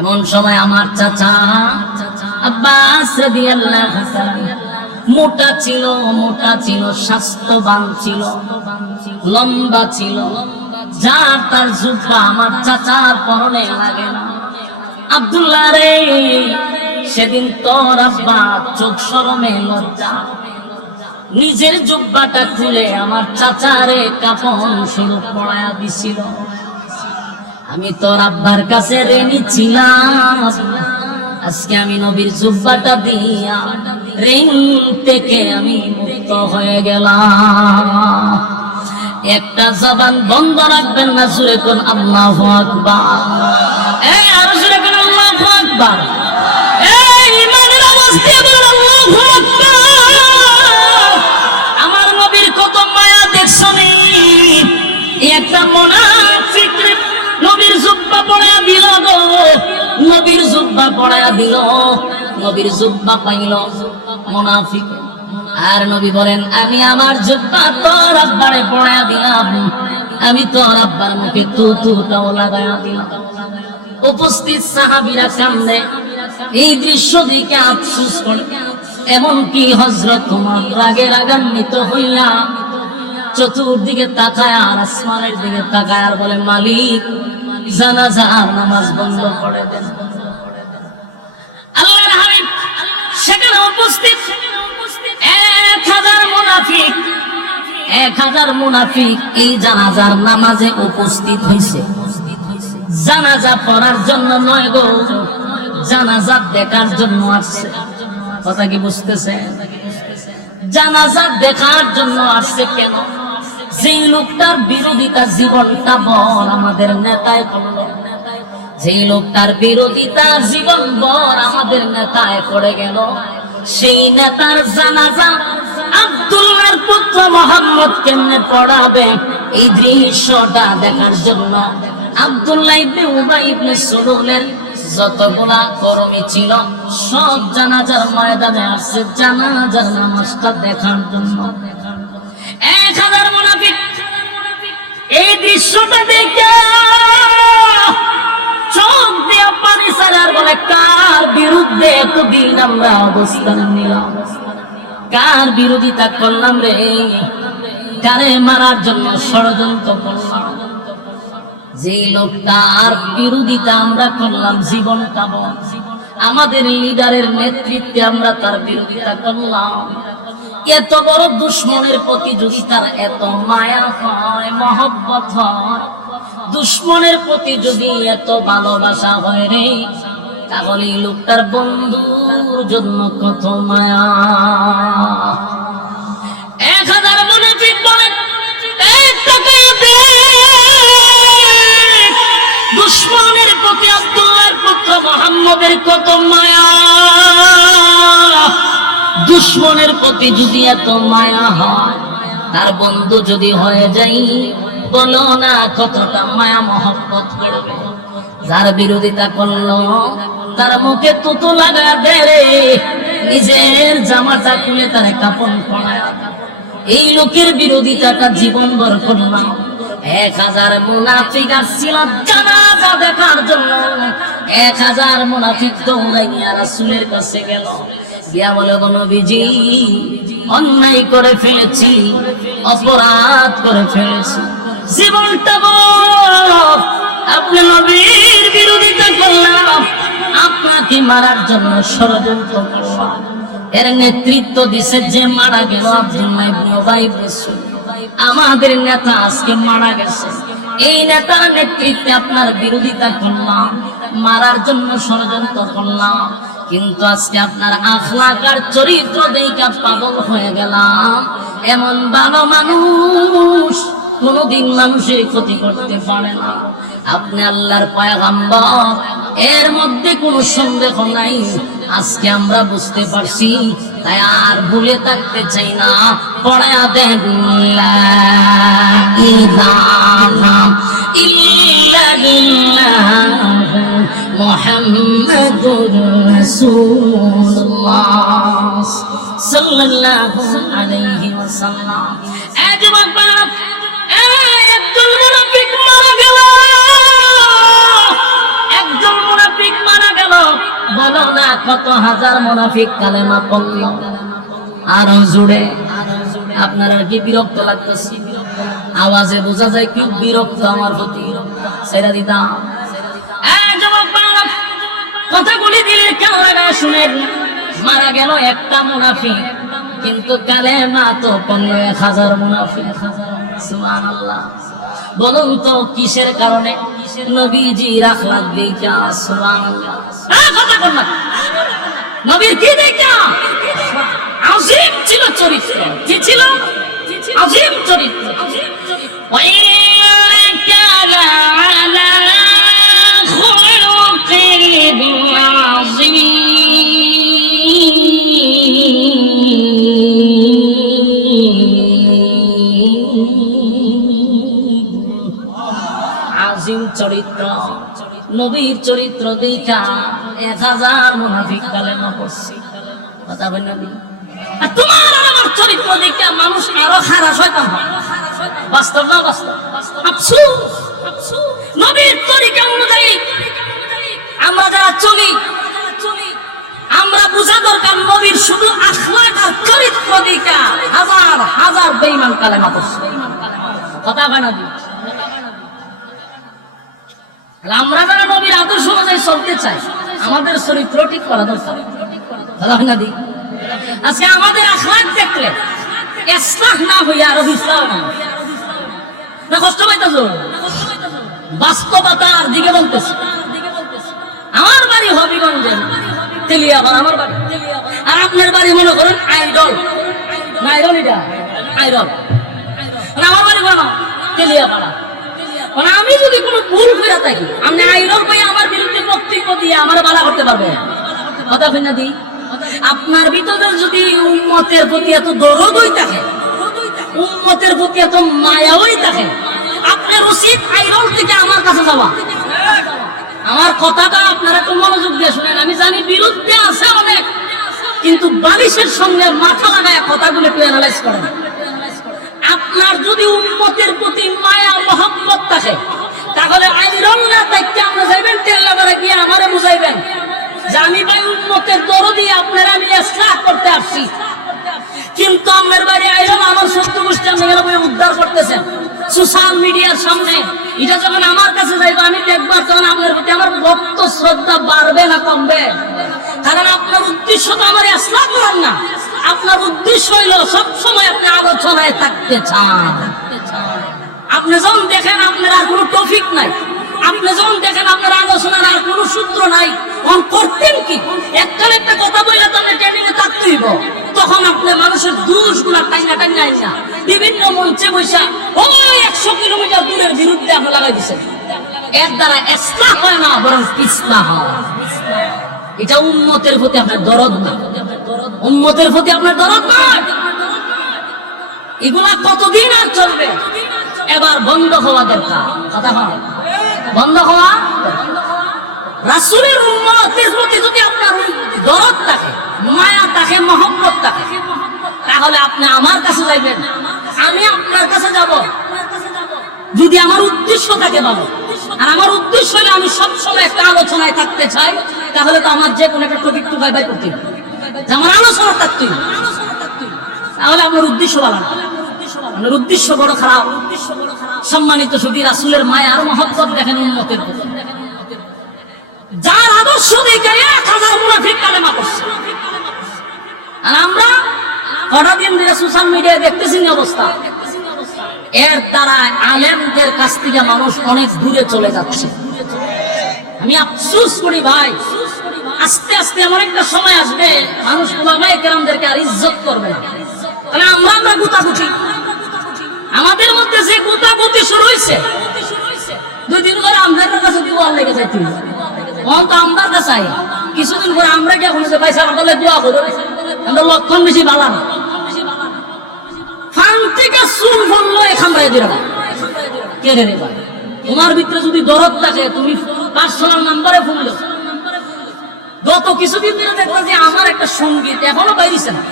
এমন সময় আমার চাচা আব্বাস রাদিয়াল্লাহু তাআলা মোটা ছিল, স্বাস্থ্যবান ছিল, লম্বা ছিল, যার তার জুব্বা আমার চাচার পরনে লাগে না। আব্দুল্লাহ রে, সেদিন তোর আব্বা চোখ শরমে লজ্জা নিজের জুব্বাটা খুলে আমার চাচারে কাফন স্বরূপ পরায়া দিছিল। আমি তোর আব্বার কাছে ঋণী ছিলাম, আজকে আমি নবীর জুব্বাটা দিয়া ঋণ থেকে আমি মুক্ত হয়ে গেলাম। একটা জবান বন্ধ রাখবেন না, জোরে কোন আল্লাহু আকবার। এই আরো জোরে কোন আল্লাহু আকবার। এই ইমানের অবস্থা বলেন আল্লাহু আকবার। আমার নবীর কত মায়া দেখছো নি? একটা মুনাফিক নবীর জুব্বা পরায়া দিল গো, নবীর জুব্বা পরায়া দিল, নবীর জুব্বা পাইল মুনাফিক। আর নবী বলেন, আমি আমার জুব্বা তোর আব্বারে পরায়া দিলাম, আমি তোর আব্বার মুখে তুটাও লাগায়া দিলাম। উপস্থিত সাহাবীরা কান্দে, এই দৃশ্য দেখে আফসোস করে। এমনকি হযরত ওমর রাগে রাগান্বিত হইয়া চতুর্দিকে তাকায় আর আসমানের দিকে তাকায় আর বলে, মালিক জানাজার নামাজ বন্ধ করে দেন। আল্লাহর হাবিব সেখানে উপস্থিত 1000 মুনাফিক এই জানাজার নামাজে উপস্থিত হয়েছে। জানাজা পড়ার জন্য নয় গো, জানাজা দেখার জন্য আসছে। কথা কি বুঝতেছে? জানাজা দেখার জন্য আসছে। কেন? যে লোকটার বিরোধিতা জীবনটা বল আমাদের নেতায় করলো, যে লোকটার বিরোধিতা জীবন বল আমাদের নেতায় পড়ে গেল, সেই নেতার জানাজা আব্দুল্লাহর পুত্র মুহাম্মদ কেমনে পড়াবে, এই দৃশ্যটা দেখার জন্য আব্দুল্লাহ ইবনে উবাই ইবনে সুলুলের যতগুলা কর্মী ছিল সব জানাজার ময়দানে আসছে জানাজার নামাজটা দেখার জন্য। 1000 মুনাফিক এই দৃশ্যটা দেখে চোখ দিয়ে পানি ছাড়ার বলে, কার বিরুদ্ধে এতদিন আমরা অবস্থান নিলাম, কার বিরোধিতা করলাম রে, কারে মারার জন্য ষড়যন্ত্র করলাম। যে লোকটার বিরোধিতা আমরা করলাম জীবনটা বল, আমাদের লিডারের নেতৃত্বে আমরা তার বিরোধিতা করলাম। এত বড় দুশ্মনের প্রতি যদি তার এত মায়া হয়, মহব্বত হয়, দুশ্মনের প্রতি যদি এত ভালোবাসা হয় রে, তাহলে এই লোকটার বন্ধুর জন্য কত মায়া। 1000 মুনাফিক বলেন, নবীর কত মায়া, দুশ্মনের প্রতি যদি এত মায়া হয়, তার বন্ধু যদি হয়ে যাই, বলো না কতটা মায়া মহব্বত করবে। যার বিরোধিতা করলো তার মুখে তুতু লাগা দে রে, নিজের জামাটা খুলে তার কাপড় পরায়। এই লোকের বিরোধিতাটা জীবনভর করলাম। 1000 মুনাফিক আসছিল জানাজা দেখার জন্য। 1000 মুনাফিক দৌড়াইয়া রাসূলের কাছে গেল, গিয়া বলে, গো নবীজি, অন্যায় করে ফেলেছি, অপরাধ করে ফেলেছি, জীবনটা বড়, আপনি নবীর বিরোধিতা করলাম, আপনাকে মারার জন্য ষড়যন্ত্র করলাম। এর নেতৃত্ব দিছে যে মারা গেল আব্দুল্লাহ ইবনে উবাই ইবনে সালুল। আমাদের নেতা আজকে মারা গেছে, এই নেতার নেতৃত্বে আপনার বিরোধিতা করলাম, মারার জন্য ষড়যন্ত্র করলাম, কিন্তু আজকে আপনার আখলাক আর চরিত্র দেখে পাগল হয়ে গেলাম। এমন ভালো মানুষ কোনদিন মানুষের ক্ষতি করতে পারে না। আপনি আল্লাহর পয়গম্বর, এর মধ্যে কোনো সন্দেহ নাই। আজকে আমরা বুঝতে পারছি, তাই আর ভুলে থাকতে চাই না। পড়া দেন লা ইলাহা ইল্লাল্লাহ মুহাম্মাদুর রাসূলুল্লাহ সাল্লাল্লাহু আলাইহি ওয়াসাল্লাম। একজন মুনাফিক মারা গেল, একজন মুনাফিক মারা গেল। বলো না কত হাজার মুনাফিক কালেমা পড়ল। আরো জুড়ে আপনারা কি বিরক্ত লাগতেছে? আওয়াজে বোঝা যায় কি বিরক্ত আমার প্রতি। সেটা দিতাম কথাগুলি দিলে কেন লাগা শুনেন। মারা গেল একটা মুনাফিক, কিন্তু কালেমা তো পড়ল 1000 মুনাফিক। সুবহানাল্লাহ। বলুন তো কিসের কারণে? নবীজির আখলাক দেখা। সুবহানাল্লাহ। কথা বল না, নবীর কি দেখা? আযীম ছিল চরিত্র। কি ছিল? আযীম চরিত্র। ওয়া ইন্নাকা লা'আলা খুলুকিন আযীম। আযীম চরিত্র, নবীর চরিত্র দেখা 1000 মুনাফিক কালেমা পড়ছে। কথা বলেন নবী। আর তোমার আর আমার চরিত্র দেখে মানুষ আরো খারাপ শয়তান হয়। বাস্তব না বাস্তব? আফসোস, নবীর তরিকা অনুযায়ী আমরা যারা চলি, আমরা বুঝা দরকার নবীর শুধু আখলাক আর চরিত্র দেখা 1000 বেঈমান কালেমা পড়ছে। কথা বলেন নবী। আমরা যারা নবীর আদর্শ অনুযায়ী চলতে চাই, আমাদের চরিত্র ঠিক করা দরকার। আজকে আমাদের আখলাক দেখলে ইসলাহ না হইয়া আরো ইসলাম না কষ্ট পাইতেছো। বাস্তবতার দিকে বলতেছে। আমার বাড়ি হবিগঞ্জে, তেলিয়াপাড়া আমার বাড়ি। আর আপনার বাড়ি মনে করেন আইডল, না আইডল, এটা আইডল। আমার বাড়ি বলো তেলিয়াপাড়া। মানে আমি যদি কোনো ভুল করে থাকি, আপনি আইডল পাই আমার বিরুদ্ধে বক্তব্য দিয়ে আমার বালা করতে পারবেন। কথা ফিনা দিই। আপনার ভিতরে যদি উম্মতের প্রতি এত দরদই থাকে, উম্মতের প্রতি এত মায়াই থাকে, আপনার উচিত আইডল থেকে আমার কাছে যাওয়া। আমার কথাটা আপনারা একটু মনোযোগ দিয়ে শুনেন। আমি জানি বিরুদ্ধে আছে অনেক, কিন্তু বালিশের সঙ্গে মাথা লাগায় কথাগুলো একটু অ্যানালাইজ করেন। আপনার যদি উম্মতের প্রতি মায়া মহব্বত থাকে, তাহলে আইডল না থাকতে আমরা যাইবেন তেল্লাবারে গিয়ে আমারে বুঝাইবেন যে আমি ভাই উম্মতের দরদি, আপনারা আমি ইসলাহ করতে আসছি। কিন্তু আমার বাড়ি আইডল, আমার শত্রু গোষ্ঠী আপনি উদ্ধার করতেছেন সোশ্যাল মিডিয়ার সামনে। এটা যখন আমার কাছে যাইবো, আমি দেখবো তখন আপনার প্রতি আমার ভক্ত শ্রদ্ধা বাড়বে না কমবে। কারণ আপনার উদ্দেশ্য তো আমার ইসলাহ করার না, আপনার উদ্দেশ্য হইল সবসময় আপনি আলোচনায় থাকতে চান। আপনি যখন দেখেন আপনার আর কোনো টপিক নাই, আপনি যখন দেখেন আপনার আলোচনার আর কোনো সূত্র নাই, তখন করতেন কি? একটা কথা বললে তো আপনি টেনে থাকতেইব। তখন আপনি মানুষের দোষগুলা টাইনা না বিভিন্ন মঞ্চে বসা ওই 100 কিলোমিটার দূরের বিরুদ্ধে আপনি লাগাই দিচ্ছেন। এর দ্বারা ইসলাহ হয় না, বরং ইসলাহ হয়। এটা উম্মতের প্রতি আপনার দরদ না, উম্মতের প্রতি আপনার দরদ না। এগুলা কতদিন আর চলবে? এবার বন্ধ হওয়া দরকার। কথা হয় বন্ধ হওয়া। রাসূলের উম্মতের প্রতি যদি আপনার দরদ থাকে, মায়া থাকে, মহব্বত থাকে, তাহলে আপনি আমার কাছে যাইবেন, আমি আপনার কাছে যাব। যদি আমার উদ্দেশ্য থাকে ভালো, আর আমার উদ্দেশ্য হলে আমি সবসময় একটা আলোচনায় থাকতে চাই, তাহলে তো আমার যে কোনো একটা টপিক টু বাই করতে হবে, আমার আলোচনা থাকতে হবে। তাহলে আপনার উদ্দেশ্য ভালো না, আপনার উদ্দেশ্য বড় খারাপ। সম্মানিত শুধু রাসূলের মায়া আর মহব্বত দেখেন উম্মতের প্রতি, যার আদর্শ দেখে 1000 মুনাফিক কালেমা পড়ছে। আর আমরা কটা দিন ধরে সোশ্যাল মিডিয়ায় দেখতেছি অবস্থা, এর দ্বারা আলেমদের কাছ থেকে মানুষ অনেক দূরে চলে যাচ্ছে। আমি আফসোস করি ভাই, আস্তে আস্তে এমন একটা সময় আসবে মানুষ উলামায়ে কেরামদেরকে আর ইজ্জত করবে না। মানে আমরা গুতাগুতি, আমাদের মধ্যে যে গুতাগুতি শুরু হয়েছে, 2 দিন পরে আমাদের কাছে দোয়া লেগে যায়। তো আমরা কাছে কিছুদিন পরে আমরা কি এখন পয়সা বলে দোয়া করো, আমরা লক্ষণ বেশি বালা না। ফান্তিকা চুল বললো এখান বাইরে দিলাম কে রে ভাই, তোমার ভিতরে যদি দরদ থাকে তুমি পার্সোনাল নাম্বারে ফোন দাও। গত কিছুদিন ধরে দেখলাম যে আমার একটা সঙ্গীত এখনো বাইরেছে না,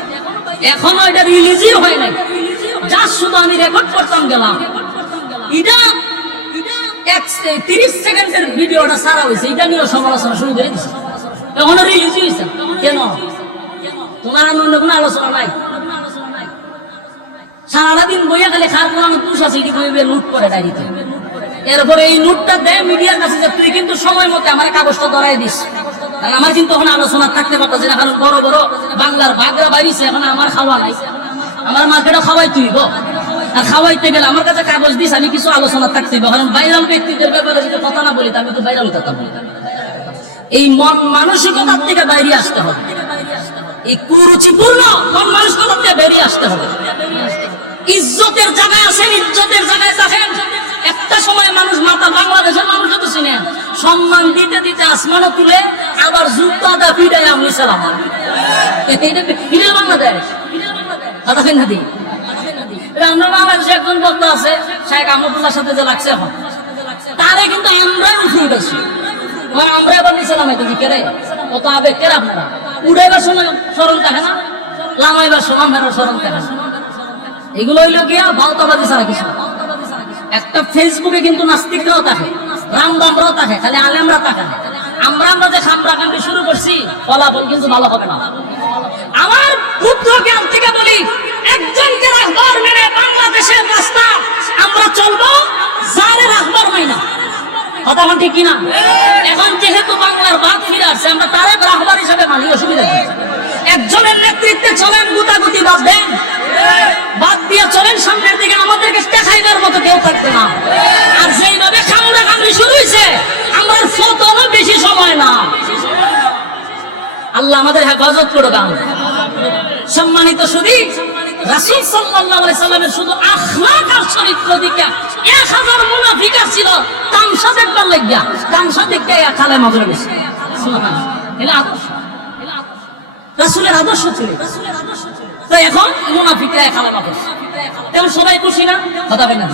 এখনো এটা রিলিজই হয় নাই, যা শুধু আমি রেকর্ড করতাম গেলাম। এটা 30 সেকেন্ডের ভিডিওটা সারা হয়েছে, এটা নিয়ে সমালোচনা শুরু করে দিচ্ছে, এখনো রিলিজই হয়েছে কেন? তোমার অন্য কোনো আলোচনা নাই। সারাদিন বইয়া গেলে খার কোন তুষ আছে নোট করে ডায়েরিতে, এরপরে এই নোটটা দেয় মিডিয়ার কাছে যে তুই কিন্তু সময় মতো আমার কাগজটা ধরাই দিস। কারণ আমার কিন্তু এখন আলোচনা থাকতে পারতো না, কারণ বড় বড় বাংলার ভাগরা বাইরেছে, এখন আমার খাওয়া নাই, আমার মার্কেটে খাওয়াই তুইব। আর খাওয়াইতে গেলে আমার কাছে কাগজ দিস, আমি কিছু আলোচনা থাকতে হবে। কারণ ভাইরাল ব্যক্তিদের ব্যাপারে যদি কথা না বলি আমি তো ভাইরাল কথা বলি। এই মন মানসিকতার থেকে বাইরে আসতে হবে, এই কুরুচিপূর্ণ মন মানসিকতার থেকে বেরিয়ে আসতে হবে। ইজ্জতের জায়গায় আসেন, ইজ্জতের জায়গায় থাকেন। একটা সময় মানুষ মাথা, বাংলাদেশের মানুষ যত চিনেন, সম্মান দিতে দিতে আসমানও তুলে আবার জুতা দা পিড়াই আমি সালাম এটা বাংলাদেশ। কথা কেন দিই আমরা বাংলাদেশে একজন বক্তা আছে শেখ আহমদুল্লাহর সাথে যে লাগছে, এখন তারে কিন্তু আমরাই উঠে উঠেছি। আমরা এবার নিচে নামাইতেছি কেরে, কত আবেগ কেরে আপনারা। উড়াইবার সময় স্মরণ থাকে না, লামাইবার সময় মেরো স্মরণ থাকে না। এগুলো হইলো গিয়া বাউতাবাদী ছাড়া কিছু। একটা ফেসবুকে কিন্তু নাস্তিকরাও থাকে, রামবামরাও থাকে, খালি আলেমরা থাকে। আমরা যে খামরাকান্দি শুরু করছি, ফলাফল কিন্তু ভালো হবে না। আমার পুত্র জ্ঞান থেকে বলি, একজনকে রাখবার মেনে বাংলাদেশের রাস্তা আমরা চলবো, যারে রাখবার হয় না। কথা বল ঠিক কিনা? এখন যেহেতু বাংলার বাদ ফিরে আসছে, আমরা তারে রাখবার হিসাবে মানি, অসুবিধা নেই। একজনের নেতৃত্বে চলেন, গুতাগুতি বাদ দেন, বাদ দিয়ে চলেন সামনের দিকে, আমাদেরকে দেখাইবার মতো কেউ থাকবে না। আর যেইভাবে খামরাকান্দি শুরু হয়েছে, আমরা ফতরও বেশি সময় না। আল্লাহ আমাদের হেফাজত করুক। সম্মানিত শুধু রাসূল সাল্লাল্লাহু আলাইহি সাল্লামের শুধু আখলাক আর চরিত্র দিকে 1000 মুনাফিক ছিল তামসা দেখবার লাগিয়া, তামসা দেখতে কালেমা পড়ে গেছে। সুবহানাল্লাহ, এটা আদর্শ, রাসূলের আদর্শ ছিল। তো এখন মুনাফিকরা কালেমা পড়ছে, এখন সবাই খুশি না? কথা বলেন না?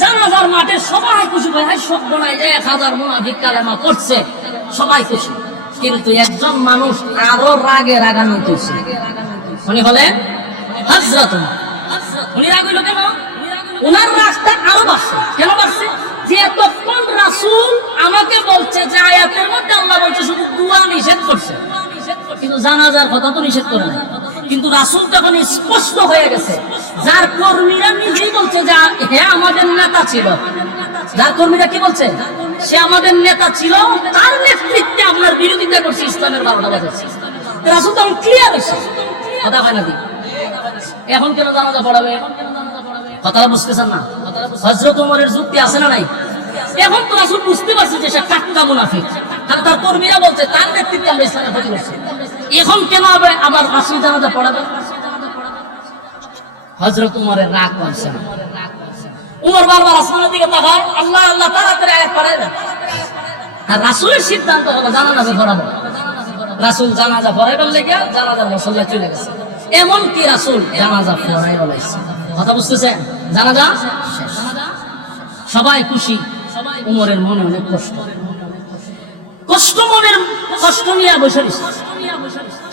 জানাজার মাঠে সবাই খুশি, ভাই সব বনায় 1000 মুনাফিক কালেমা পড়ছে, সবাই খুশি। কিন্তু একজন মানুষ আরো রাগে রাগান্বিত হয়েছে, উনি হলেন হযরত উমর। উনি রাগ হইল কেন? উনার রাগটা আরো বাড়ছে। কেন বাড়ছে? যে তখন রাসূল আমাকে বলছে যে আয়াতের মধ্যে আল্লাহ বলছে শুধু দোয়া নিষেধ করছে, কিন্তু জানাজার কথা তো নিষেধ করে নাই। কিন্তু রাসূল তখন স্পষ্ট হয়ে গেছে, যার কর্মীরা নিজেই বলছে যে হে আমাদের নেতা ছিল, যার কর্মীরা কি বলছে, সে আমাদের নেতা ছিল, তার নেতৃত্বে আপনার বিরোধিতা করছে, ইসলামের বারোটা বাজাচ্ছে। রাসূল তখন ক্লিয়ার হয়েছে। কথা হয় না? এখন কেন জানাজা পড়াবে? কথাটা বুঝতেছেন না? হযরত ওমরের যুক্তি আছে না নাই? এখন তো রাসূল বুঝতে পারছে যে সে কাট্টা মুনাফিক, কারণ তার কর্মীরা বলছে তার নেতৃত্বে আমরা ইসলামের ক্ষতি করছি। এখন কেন আবার রাসূল জানাজা পড়াবে? হযরত ওমরের রাগ কমছে না। ওমর বারবার আসমানের দিকে তাকায়, আল্লাহ আল্লাহ তাড়াতাড়ি আয়াত পড়ায় দেন। আর রাসূলের সিদ্ধান্ত হলো জানাজা পড়াবো। রাসূল জানাজা পড়াইবার লেগে জানাজার মুসল্লা চলে গেছে। এমন কি রাসূল জানাজা পড়াই বলাইছে। কথা বুঝতেছেন? জানাজা শেষ, সবাই খুশি, উমরের মনে অনেক কষ্ট, মনের কষ্ট নিয়ে বসে রয়েছে।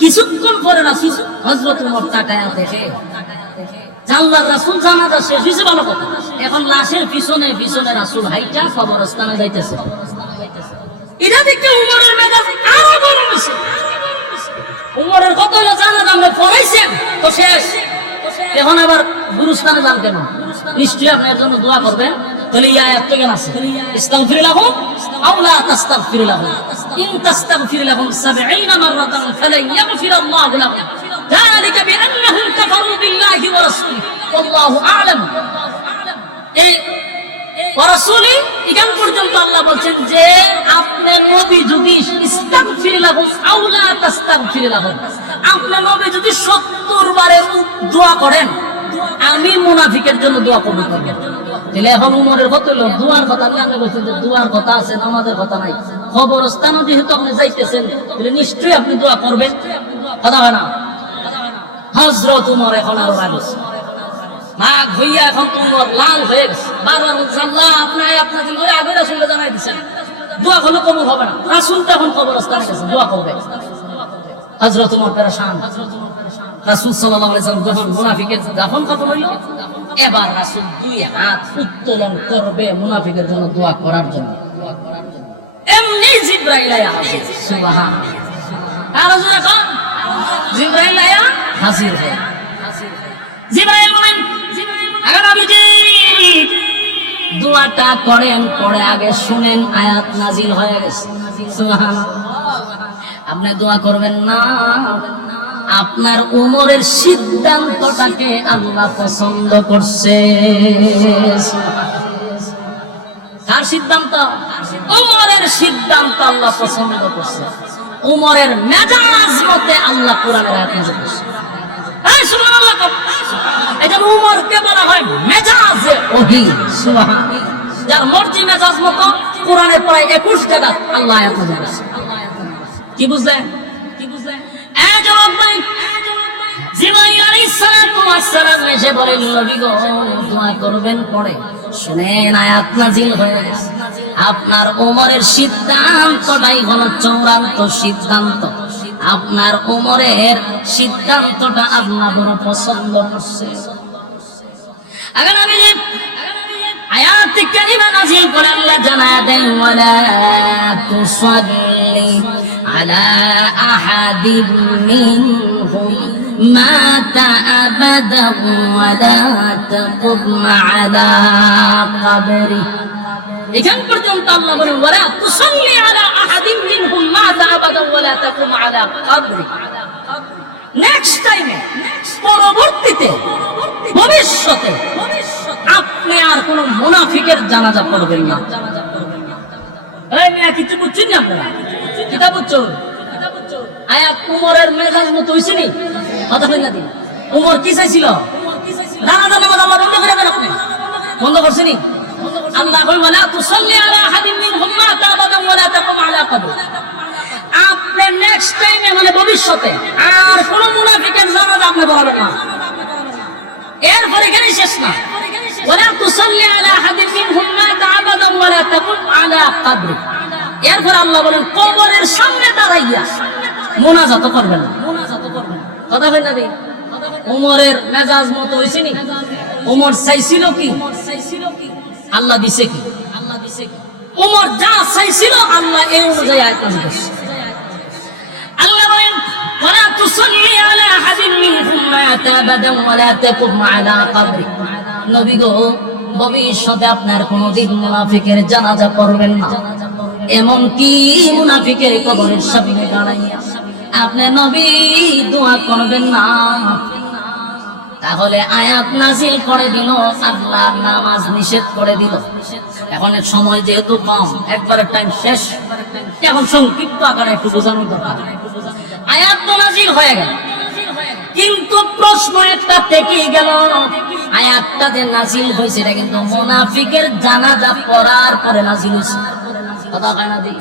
কিছুক্ষণ পরে রাসূল হযরত উমর তাকায়া দেখে আল্লাহর রাসূল জানাজা শেষ হয়েছে, ভালো কথা। এখন লাশের পিছনে পিছনে রাসূল হাইটা কবরস্থানে যাইতেছে। এটা দেখে উমরের মেজাজ আরো গরম হয়েছে। উমরের কত হলো জানাজা আমরা পড়াইছেন তো শেষ, এখন আবার গুরুস্থানে যান কেন? নিশ্চয়ই আপনার জন্য দোয়া করবেন। তাহলে এই আয়াত তো কেন আছে? ইস্তাগফির লাহুম আও লা তাস্তাগফির লাহুম ইন তাস্তাগফির লাহুম 70 মাররাতান ফালান ইয়াগফিরাল্লাহু লাহুম যালিকা বিআন্নাহুম কাফারু বিল্লাহি ওয়া রাসূলিহি ওয়াল্লাহু আ'লাম। এই ওয়া রাসূলি এখান পর্যন্ত আল্লাহ বলছেন যে আপনি নবী যদি ইস্তাগফির লাহুম আও লা তাস্তাগফির লাহুম, আপনি নবী যদি 70 বারে দোয়া করেন, আমি মুনাফিকের জন্য দোয়া কবুল করব। তাহলে এখন উমরের কত হলো? দোয়ার কথা আপনি বলছেন যে দোয়ার কথা আছে, নামাজের কথা নাই। কবরস্থানে যেহেতু আপনি যাইতেছেন, তাহলে নিশ্চয়ই আপনি দোয়া করবেন। কথা হয় না? হযরত উমর এখন আরো রাগছে, রাগ হইয়া এখন উমর লাল হয়ে গেছে। বারবার বলছে আল্লাহ আপনি আপনার দিন ওই আগে রাসূলকে জানাই দিয়েছেন, দোয়া করলে কবুল হবে না। রাসূল তো এখন কবরস্থানে গেছে, দোয়া করবে। হযরত উমর পেরেশান। রাসূল সাল্লাল্লাহু আলাইহি ওয়াসাল্লাম যখন মুনাফিকের দাফন খতম হইল, এবার রাসূল দুই হাত উত্তোলন করবে মুনাফিকের জন্য দোয়া করার জন্য। এমনি জিবরাইল আয়া হাজির। সুবহানাল্লাহ। আর রাসূল এখন জিবরাইল আয়া হাজির হয়। জিবরাইল বলেন আগে নবীজি দোয়াটা করেন, পরে আগে শুনেন আয়াত নাজিল হয়ে গেছে। সুবহানাল্লাহ। আপনি দোয়া করবেন না, আপনার উমরের সিদ্ধান্তটাকে আল্লাহ পছন্দ করছে। কার সিদ্ধান্ত? উমরের সিদ্ধান্ত আল্লাহ পছন্দ করছে। উমরের মেজাজ মতে আল্লাহ কোরআনের আয়াত নাযিল করছে। এই সুবহানাল্লাহ। এটা উমরকে বলা হয় মেজাজে ওহী। সুবহানাল্লাহ। যার মর্জি মেজাজ মতো কোরআনের প্রায় 21 জায়গা আল্লাহ আয়াত নাযিল করছে। কি বুঝলেন? এই জবাব নাই। জিবরাইল আলাইহিস সালাতু ওয়াস সালাম এসে বলেন নবী গো দোয়া করবেন, পরে শুনেন আয়াত নাযিল হয়ে গেছে। আপনার ওমরের সিদ্ধান্তটাই হলো চূড়ান্ত সিদ্ধান্ত। আপনার ওমরের সিদ্ধান্তটা আল্লাহ বড় পছন্দ করছে। আগে নবী আয়াত কারিমা নাযিল করে আল্লাহ জানায়া দেন ওয়ালা তুসাল্লি আলা আহাদিন মিনহুম মাতা আবাদা ওয়ালা তাকুম আলা কবরি। এখান পর্যন্ত আল্লাহ বলেন ওয়ালা তুসাল্লি আলা আহাদিন মিনহুম মাতা আবাদা ওয়ালা তাকুম আলা কবরি। নেক্সট টাইমে, পরবর্তীতে, ভবিষ্যতে আপনি আর কোন মুনাফিকের জানাজা পড়বেন না। এই মিয়া কিছু বুঝছেন না আপনারা? কিতা বুঝছো? আয়াত উমরের মেজাজ মতো হইছে নি? কথা বলেন না দিন। উমর কি চাইছিল? জানাজা নামাজ আল্লাহ বন্ধ করে দেন। আপনি বন্ধ করছেন নি? আল্লাহ কই ওয়ালা তুসাল্লি আলা আহাদিন মিনহুম মাতা আবাদা ওয়ালা তাকুম আলা কবরি। আপনি নেক্সট টাইমে মানে ভবিষ্যতে আর কোন মুনাফিকের জানাজা আপনি পড়াবেন না। এরপরে এখানে শেষ না। ওয়ালা তুসাল্লি আলা আহাদিন মিনহুম মাতা আবাদা ওয়ালা তাকুম আলা কবরি। এরপর আল্লাহ বলেন কবরের সামনে দাঁড়াইয়া মুনাজাত করবেন না। কথা বলেন না দিন। উমরের মেজাজ মতো হইছে নি? উমর চাইছিল কি? আল্লাহ দিছে কি? উমর যা চাইছিল আল্লাহ এই অনুযায়ী আয়াত নাযিল করেছে। আল্লাহ বলেন ওয়ালা তুসাল্লি আলা আহাদিন মিনহুম মাতা আবাদা ওয়ালা তাকুম আলা কবরি। নবী গো ভবিষ্যতে আপনার কোনদিন মুনাফিকের জানাজা পড়বেন না। এমন কি মুনাফিকের কবরের সামনে দাঁড়াইয়া আপনি নবী দোয়া করবেন না। তাহলে আয়াত নাযিল করে দিল, আল্লাহ নামাজ নিষেধ করে দিল। এখন সময় যেহেতু কম, একবারে টাইম শেষ, এখন সংক্ষিপ্ত আকারে একটু বোঝানোর দরকার। আয়াত তো নাযিল হয়ে গেল, কিন্তু প্রশ্ন একটা থেকেই গেল, আয়াতটা যে নাযিল হয়েছে এটা কিন্তু মুনাফিকের জানাজা পড়ার পরে নাযিল হয়েছে। কথা হয় না দিই?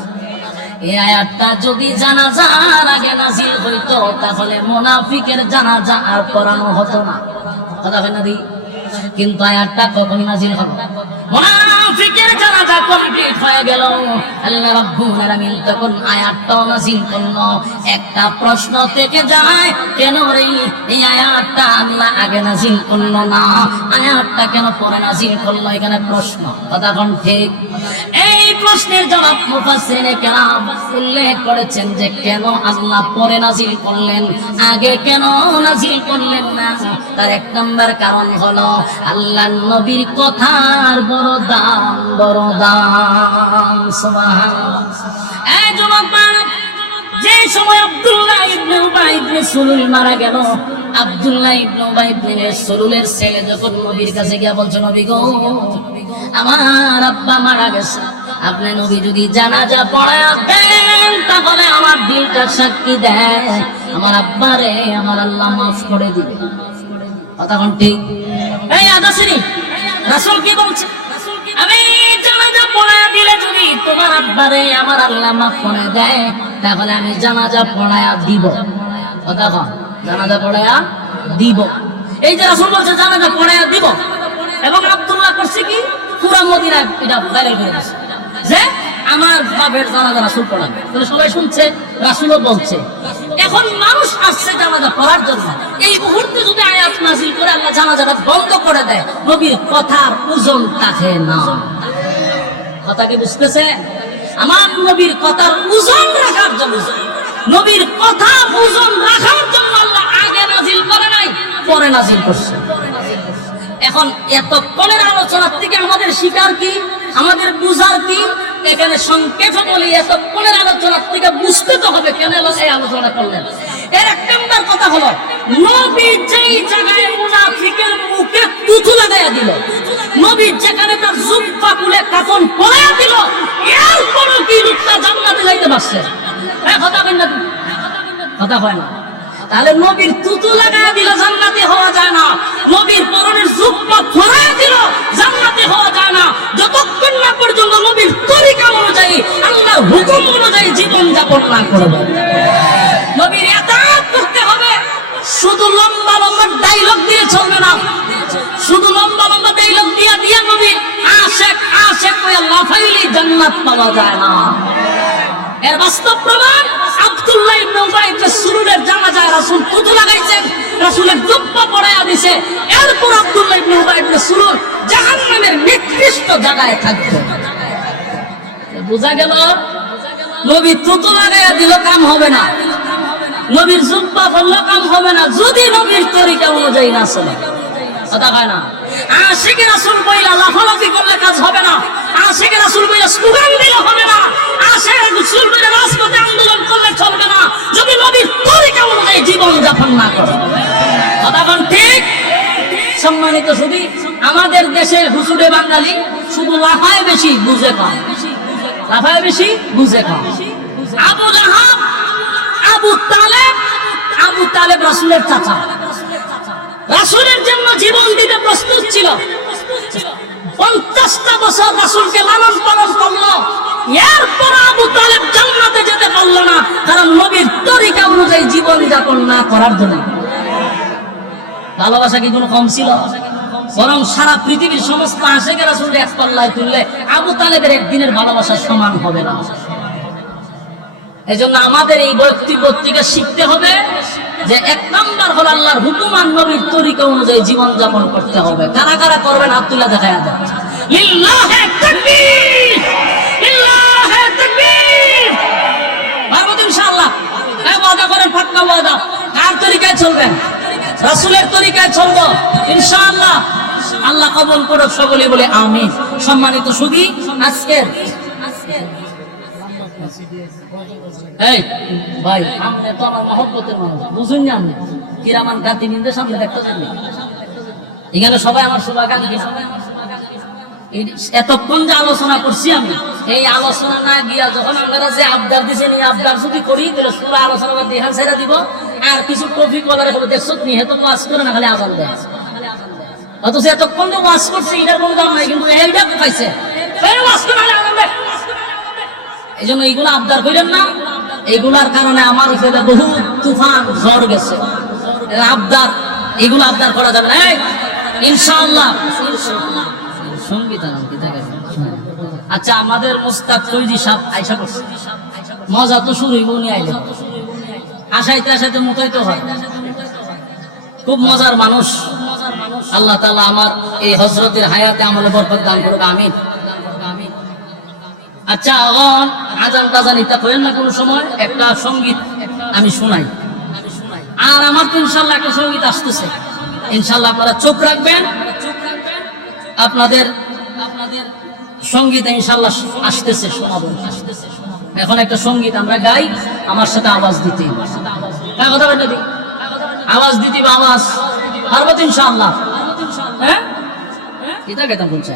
এই আয়াতটা যদি জানাজার আগে নাজিল হইতো তাহলে মুনাফিকের জানাজা আর পড়ানো হতো না। কথা হয় না দি? কিন্তু আয়াতটা কখন নাজিল হলো? মুনাফিকের জানাজা কমপ্লিট হয়ে গেল, আল্লাহ রাব্বুল আলামিন তখন আয়াতটাও নাজিল করলো। একটা প্রশ্ন থেকে যায়, কেন রে এই আয়াতটা আল্লাহ আগে নাজিল করলো না, আয়াতটা কেন পরে নাজিল করলো? এখানে প্রশ্ন, কথা কোন ঠিক? এই প্রশ্নের জবাব মুফাসসিরিনে কেরাম উল্লেখ করেছেন যে কেন আল্লাহ পরে নাজিল করলেন, আগে কেন নাজিল করলেন না। তার এক নম্বর কারণ হলো আল্লাহর নবীর কথার বড় দাম, বড় দাম। সুবহানাল্লাহ। এই যুবক, যে সময় আব্দুল্লাহ ইবনে উবাই ইবনে সুলুল মারা গেল, আব্দুল্লাহ ইবনে উবাই ইবনে সুলুলের ছেলে যখন নবীর কাছে গিয়া বলছে, নবী গো, আমার আব্বা মারা গেছে, আপনি নবী যদি জানাজা পড়ায়া দেন তাহলে আমার দিলটা সাক্ষী দেয় আমার আব্বারে আমার আল্লাহ মাফ করে দিবে। কথা কোন ঠিক? এই আদাসিনী রাসূল কি বলছে? আমি জানাজা পড়ায়া দিলে যদি তোমার আব্বারে আমার আল্লাহ মাফ করে দেয় তাহলে আমি জানাজা পড়ায়া দিব। কথা কোন? জানাজা পড়ায়া দিব। এই যে রাসূল বলছে জানাজা পড়ায়া দিব, এবং আব্দুল্লাহ করছে কি পুরা মদিনা এটা ভাইরাল করে দিয়েছে যে আমার বাপের জানাজা রাসূল পড়াবে। তাহলে সবাই শুনছে, রাসূলও বলছে। এখন মানুষ আসছে জানাজা পড়ার জন্য, এই মুহূর্তে যদি আয়াত নাযিল করে আল্লাহ জানাজাটা বন্ধ করে দেয়, নবীর কথার ওজন থাকে না। কথা কি বুঝতেছে? আমার নবীর কথার ওজন রাখার জন্য, নবীর কথা ওজন রাখার জন্য আল্লাহ আগে নাযিল করে নাই, পরে নাযিল করছে। এখন এতক্ষণের আলোচনার থেকে আমাদের শিকার কি, আমাদের বুঝার কি? এখানে সংক্ষেপে বলি, এতক্ষণের আলোচনার থেকে বুঝতে তো হবে কেন এই আলোচনা করলেন। এর এক নম্বর কথা হলো, নবী যেই জায়গায় মুনাফিকের মুখে থুতু লাগাইয়া দিল, নবী যেখানে তার জুব্বা খুলে কাফন পরাইয়া দিল, এরপরও কি লোকটা জান্নাতে যাইতে পারছে? কথা হয় না? কথা হয় না? তাহলে নবীর থুতু লাগাইয়া দিল জান্নাতে হওয়া যায় না, নবীর পরনের জুব্বা পরাইয়া দিল জান্নাতে হওয়া যায় না, যতক্ষণ না পর্যন্ত নবীর তরিকা অনুযায়ী আল্লাহর হুকুম অনুযায়ী জীবন যাপন না করবে। নবীর ইতাআত করতে হবে। শুধু লম্বা লম্বা ডায়লগ দিয়ে চলবে না, শুধু লম্বা লম্বা ডায়লগ দিয়া নবীর আশিক আশিক হয়ে লাফাইলে জান্নাত পাওয়া যায় না। এর বাস্তব প্রমাণ আব্দুল্লাহ ইবনে উবাই ইবনে সুলুলের জানাজায় রাসূল থুতু লাগাইছেন, রাসূলের জুব্বা পরাইয়া দিয়েছে, এরপর আব্দুল্লাহ ইবনে উবাই ইবনে সুলুল জাহান্নামের নিকৃষ্ট জায়গায় থাকবে। বুঝা গেল? নবী থুতু লাগাইয়া দিল কাম হবে না, নবীর জুব্বা পরল কাম হবে না, যদি নবীর তরিকা অনুযায়ী না চলে। কথা হয় না? আশিকে রাসূল বইলা লাফালাফি করলে কাজ হবে না, আশিকে রাসূল বইলা স্লোগান দিলে হবে না, আশিকে রাসূল বইলা রাজপথে আন্দোলন করলে চলবে না, যদি নবীর তরিকা অনুযায়ী জীবন যাপন না করে। কথা কোন ঠিক? সম্মানিত সুধী, আমাদের দেশের হুজুরে বাঙালি শুধু লাফায় বেশি, বুঝে কম। লাফায় বেশি, বুঝে কম। আবু লাহাব, আবু তালেব রাসূলের চাচা, রাসূলের জন্য জীবন দিতে প্রস্তুত ছিল। 50টা বছর রাসূলকে লালন পালন করলো, এরপর আবু তালেব জান্নাতে যেতে পারলো না, কারণ নবীর তরিকা অনুযায়ী জীবন যাপন না করার জন্য। ভালোবাসা কি কোনো কম ছিল? বরং সারা পৃথিবীর সমস্ত আশিকে রাসূলকে এক পাল্লায় তুললে আবু তালেবের একদিনের ভালোবাসার সমান হবে না। এজন্য আমাদের এই বক্তব্য থেকে শিখতে হবে যে এক নাম্বার হলো আল্লাহর হুকুম আর নবীর তরিকা অনুযায়ী জীবন যাপন করতে হবে। কারা কারা করবেন হাত তুলে দেখায়া দেন। লিল্লাহি তাকবীর, লিল্লাহি তাকবীর। পারবো ইনশাআল্লাহ? ওয়াদা করেন, পাক্কা ওয়াদা। কার তরিকায় চলবেন? রাসূলের তরিকায় চলবো ইনশাআল্লাহ। আল্লাহ কবুল করুক, সকলে বলে আমিন। সম্মানিত সুধী, আজকের এই ভাই আপনি তো আমার মহব্বতের মানুষ, বুঝুন না? আপনি কিরামান কাতিমিনদের সামনে দেখতেছেন না? এখানে সবাই আমার শুভাকাঙ্ক্ষী। এতক্ষণ যে আলোচনা করছি আমি, এই আলোচনা না গিয়া যখন আপনারা যে আবদার দিচ্ছেন, এই আবদার যদি করি তাহলে পুরো আলোচনা দেখান ছেড়ে দিব। আর কিছু টপিক বলার হলো দেখছো নিয়ে তো ওয়াজ করে না, খালি আজান দেয়। অথচ এতক্ষণ যে ওয়াজ করছে এটার কোনো দাম নাই, কিন্তু এইটা পাইছে এই জন্য এইগুলো আবদার করেন না, এগুলার কারণে আমার উপরে বহু তুফান ঝড় গেছে। আবদার এগুলো আবদার করা যাবে না। ইনশাআল্লাহ সঙ্গীত আচ্ছা, আমাদের মুস্তাক ফৈজি সাহেব আইসা করছে, মজা তো শুরু হইব নি, আইলে আসাইতে আসাইতে মোটাইতে হয়। খুব মজার মানুষ। আল্লাহ তাআলা আমার এই হযরতের হায়াতে আমলে বরকত দান করুক, আমিন। আচ্ছা, এখন আজান টাজান এটা করেন না, কোনো সময় একটা সঙ্গীত আমি শোনাই, আর আমার তো ইনশাআল্লাহ একটা সঙ্গীত আসতেছে। ইনশাআল্লাহ আপনারা চোখ রাখবেন, আপনাদের সঙ্গীত ইনশাআল্লাহ আসতেছে, শোনাবো। এখন একটা সঙ্গীত আমরা গাই, আমার সাথে আওয়াজ দিতে, কথা বলতে দিই, আওয়াজ দিতে বা আওয়াজ পারবো তো ইনশাআল্লাহ। হ্যাঁ, এটা কেতা বলছে,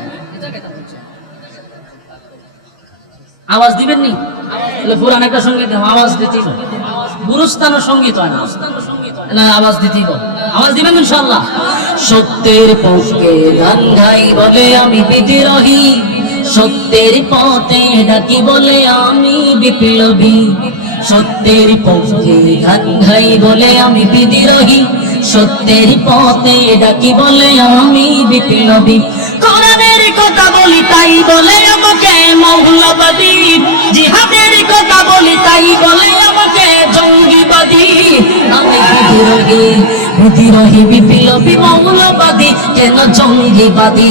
আওয়াজ দিবেন নি? পুরান একটা সঙ্গীত আওয়াজ দিতে, গুরুস্থানের সঙ্গীত হয় না, আওয়াজ দিতে, আওয়াজ দিবেন ইনশাআল্লাহ। সত্যের পক্ষে গান গাই বলে আমি বিদ্রোহী, সত্যের পথে ডাকি বলে আমি বিপ্লবী। সত্যের পক্ষে গান গাই বলে আমি বিদ্রোহী, সত্যের পথে ডাকি বলে আমি বিপ্লবী। কোরআনের কথা বলি তাই বলে আমাকে মৌলবাদী, জিহাদের কথা বলি তাই বলে আমাকে জঙ্গিবাদী। আমি বিদ্রোহী, বিদ্রোহী বিপ্লবী মৌলবাদী, কেন জঙ্গিবাদী?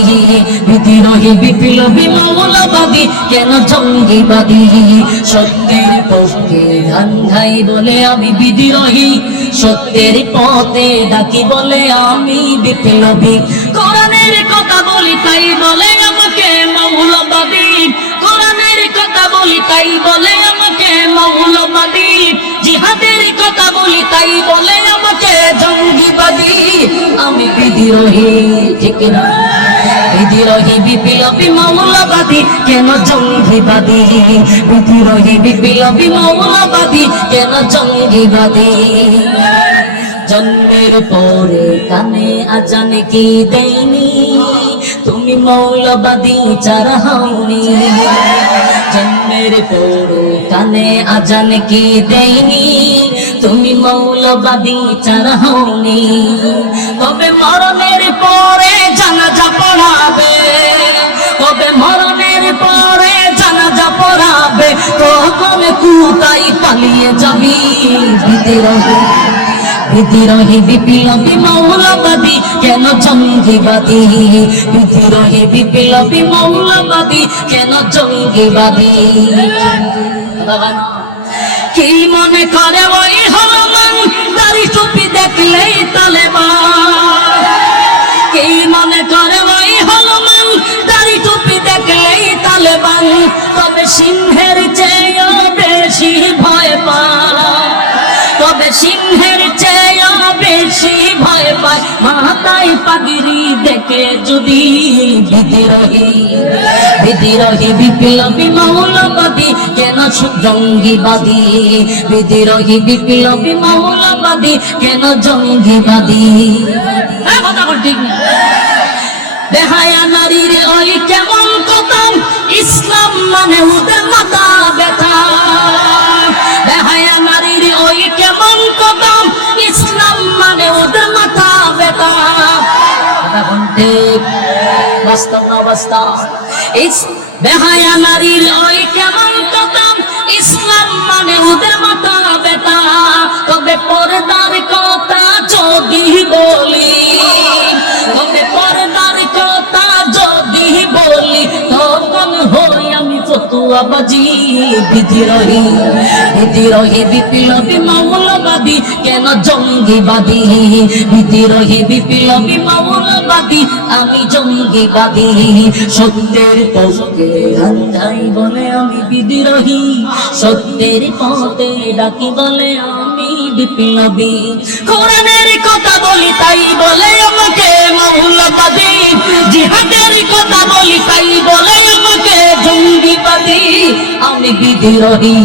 বিদ্রোহী বিপ্লবী মৌলবাদী, কেন জঙ্গিবাদী? সত্যের পক্ষে গান গাই বলে আমি বিদ্রোহী, সত্যের পথে ডাকি বলে আমি বিপ্লবী। কোরআনের কথা বলি তাই বলে আমাকে মৌলবাদী, কোরআনের কথা বলি তাই বলে আমাকে মৌলবাদী। জিহাদের কথা বলি তাই বলে আমাকে জঙ্গিবাদী। আমি বিদ্রোহী, ঠিক না? বিদ্রোহী বিপ্লবী মৌলবাদী, কেন জঙ্গিবাদী? বিদ্রোহী বিপ্লবী মৌলবাদী, কেন জঙ্গিবাদী? জন্মের পরে কানে আজান কি দেয়নি, তুমি মৌলবাদী চারা হওনি। জন্মের পরে কানে আজান কি দেয়নি, তুমি মৌলবাদী চারা হওনি। তবে মরণের পরে জানাজা পড়াবে, তবে মরণের পরে জানাজা পড়াবে, তখন কোথায় পালিয়ে যাবি? বিদ্রোহী, বিদ্রোহী বিপ্লবী মৌলবাদী, কেন জঙ্গিবাদী? বিদ্রোহী বিপ্লবী মৌলবাদী, কেন জঙ্গিবাদী? কি মনে করে ওই হলমান, দাড়ি টুপি দেখলেই তালেবান? কি মনে করে ওই হলমান, দাড়ি টুপি দেখলেই তালেবান? তবে সিংহের চেয়েও বেশি ভয় পায়, তবে সিংহের চেয়েও বেশি ভয় পায় মাথায় পাগড়ি দেখে যদি বিদ্রোহী। বিদ্রোহী বিপ্লবী মৌলবাদী, কেন জঙ্গিবাদী? বিদ্রোহী বিপ্লবী মৌলবাদী, কেন জঙ্গিবাদী? কথা বল, ঠিক না? বেহায়া নারীর ওই কেমন কথা, ইসলাম মানে ওদের মাথা ব্যথা। বেহায়া নারীর ওই কেমন কথা, ইসলাম মানে ওদের মাথা ব্যথা। এখন ঠিক বাস্তব না বাস্তব? বেহায়া নারীর ওই কেমন কথা, ইসলাম মানে ওদের মাথা ব্যথা। তবে পর্দার কথা যদি বলি, তবে পর্দার কথা যদি বলি, তখন হই আমি ফতুয়াবাজি। বিদ্রোহী, বিদ্রোহী বিপ্লবী মৌলবাদী, কেন জঙ্গিবাদী? বিদ্রোহী বিপ্লবী মৌলবাদী, আমি জঙ্গিবাদী। সত্যের পক্ষে গান গাই বলে আমি বিদ্রোহী, সত্যের পথে ডাকি বলে আমি বিপ্লবী। কোরআনের কথা বলি তাই বলে আমাকে মৌলবাদী, জিহাদের কথা বলি তাই বলে আমাকে জঙ্গিবাদী। আমি বিদ্রোহী,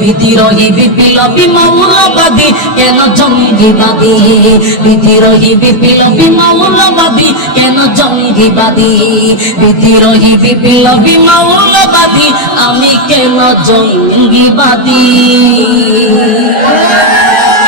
বিদ্রোহী বিপ্লবী মৌলবাদী, কেন জঙ্গিবাদী? বিদ্রোহী বিপ্লবী মৌলবাদী, কেন জঙ্গিবাদী? বিদ্রোহী বিপ্লবী মৌলবাদী, জঙ্গিবাদী আমি কেন জঙ্গিবাদী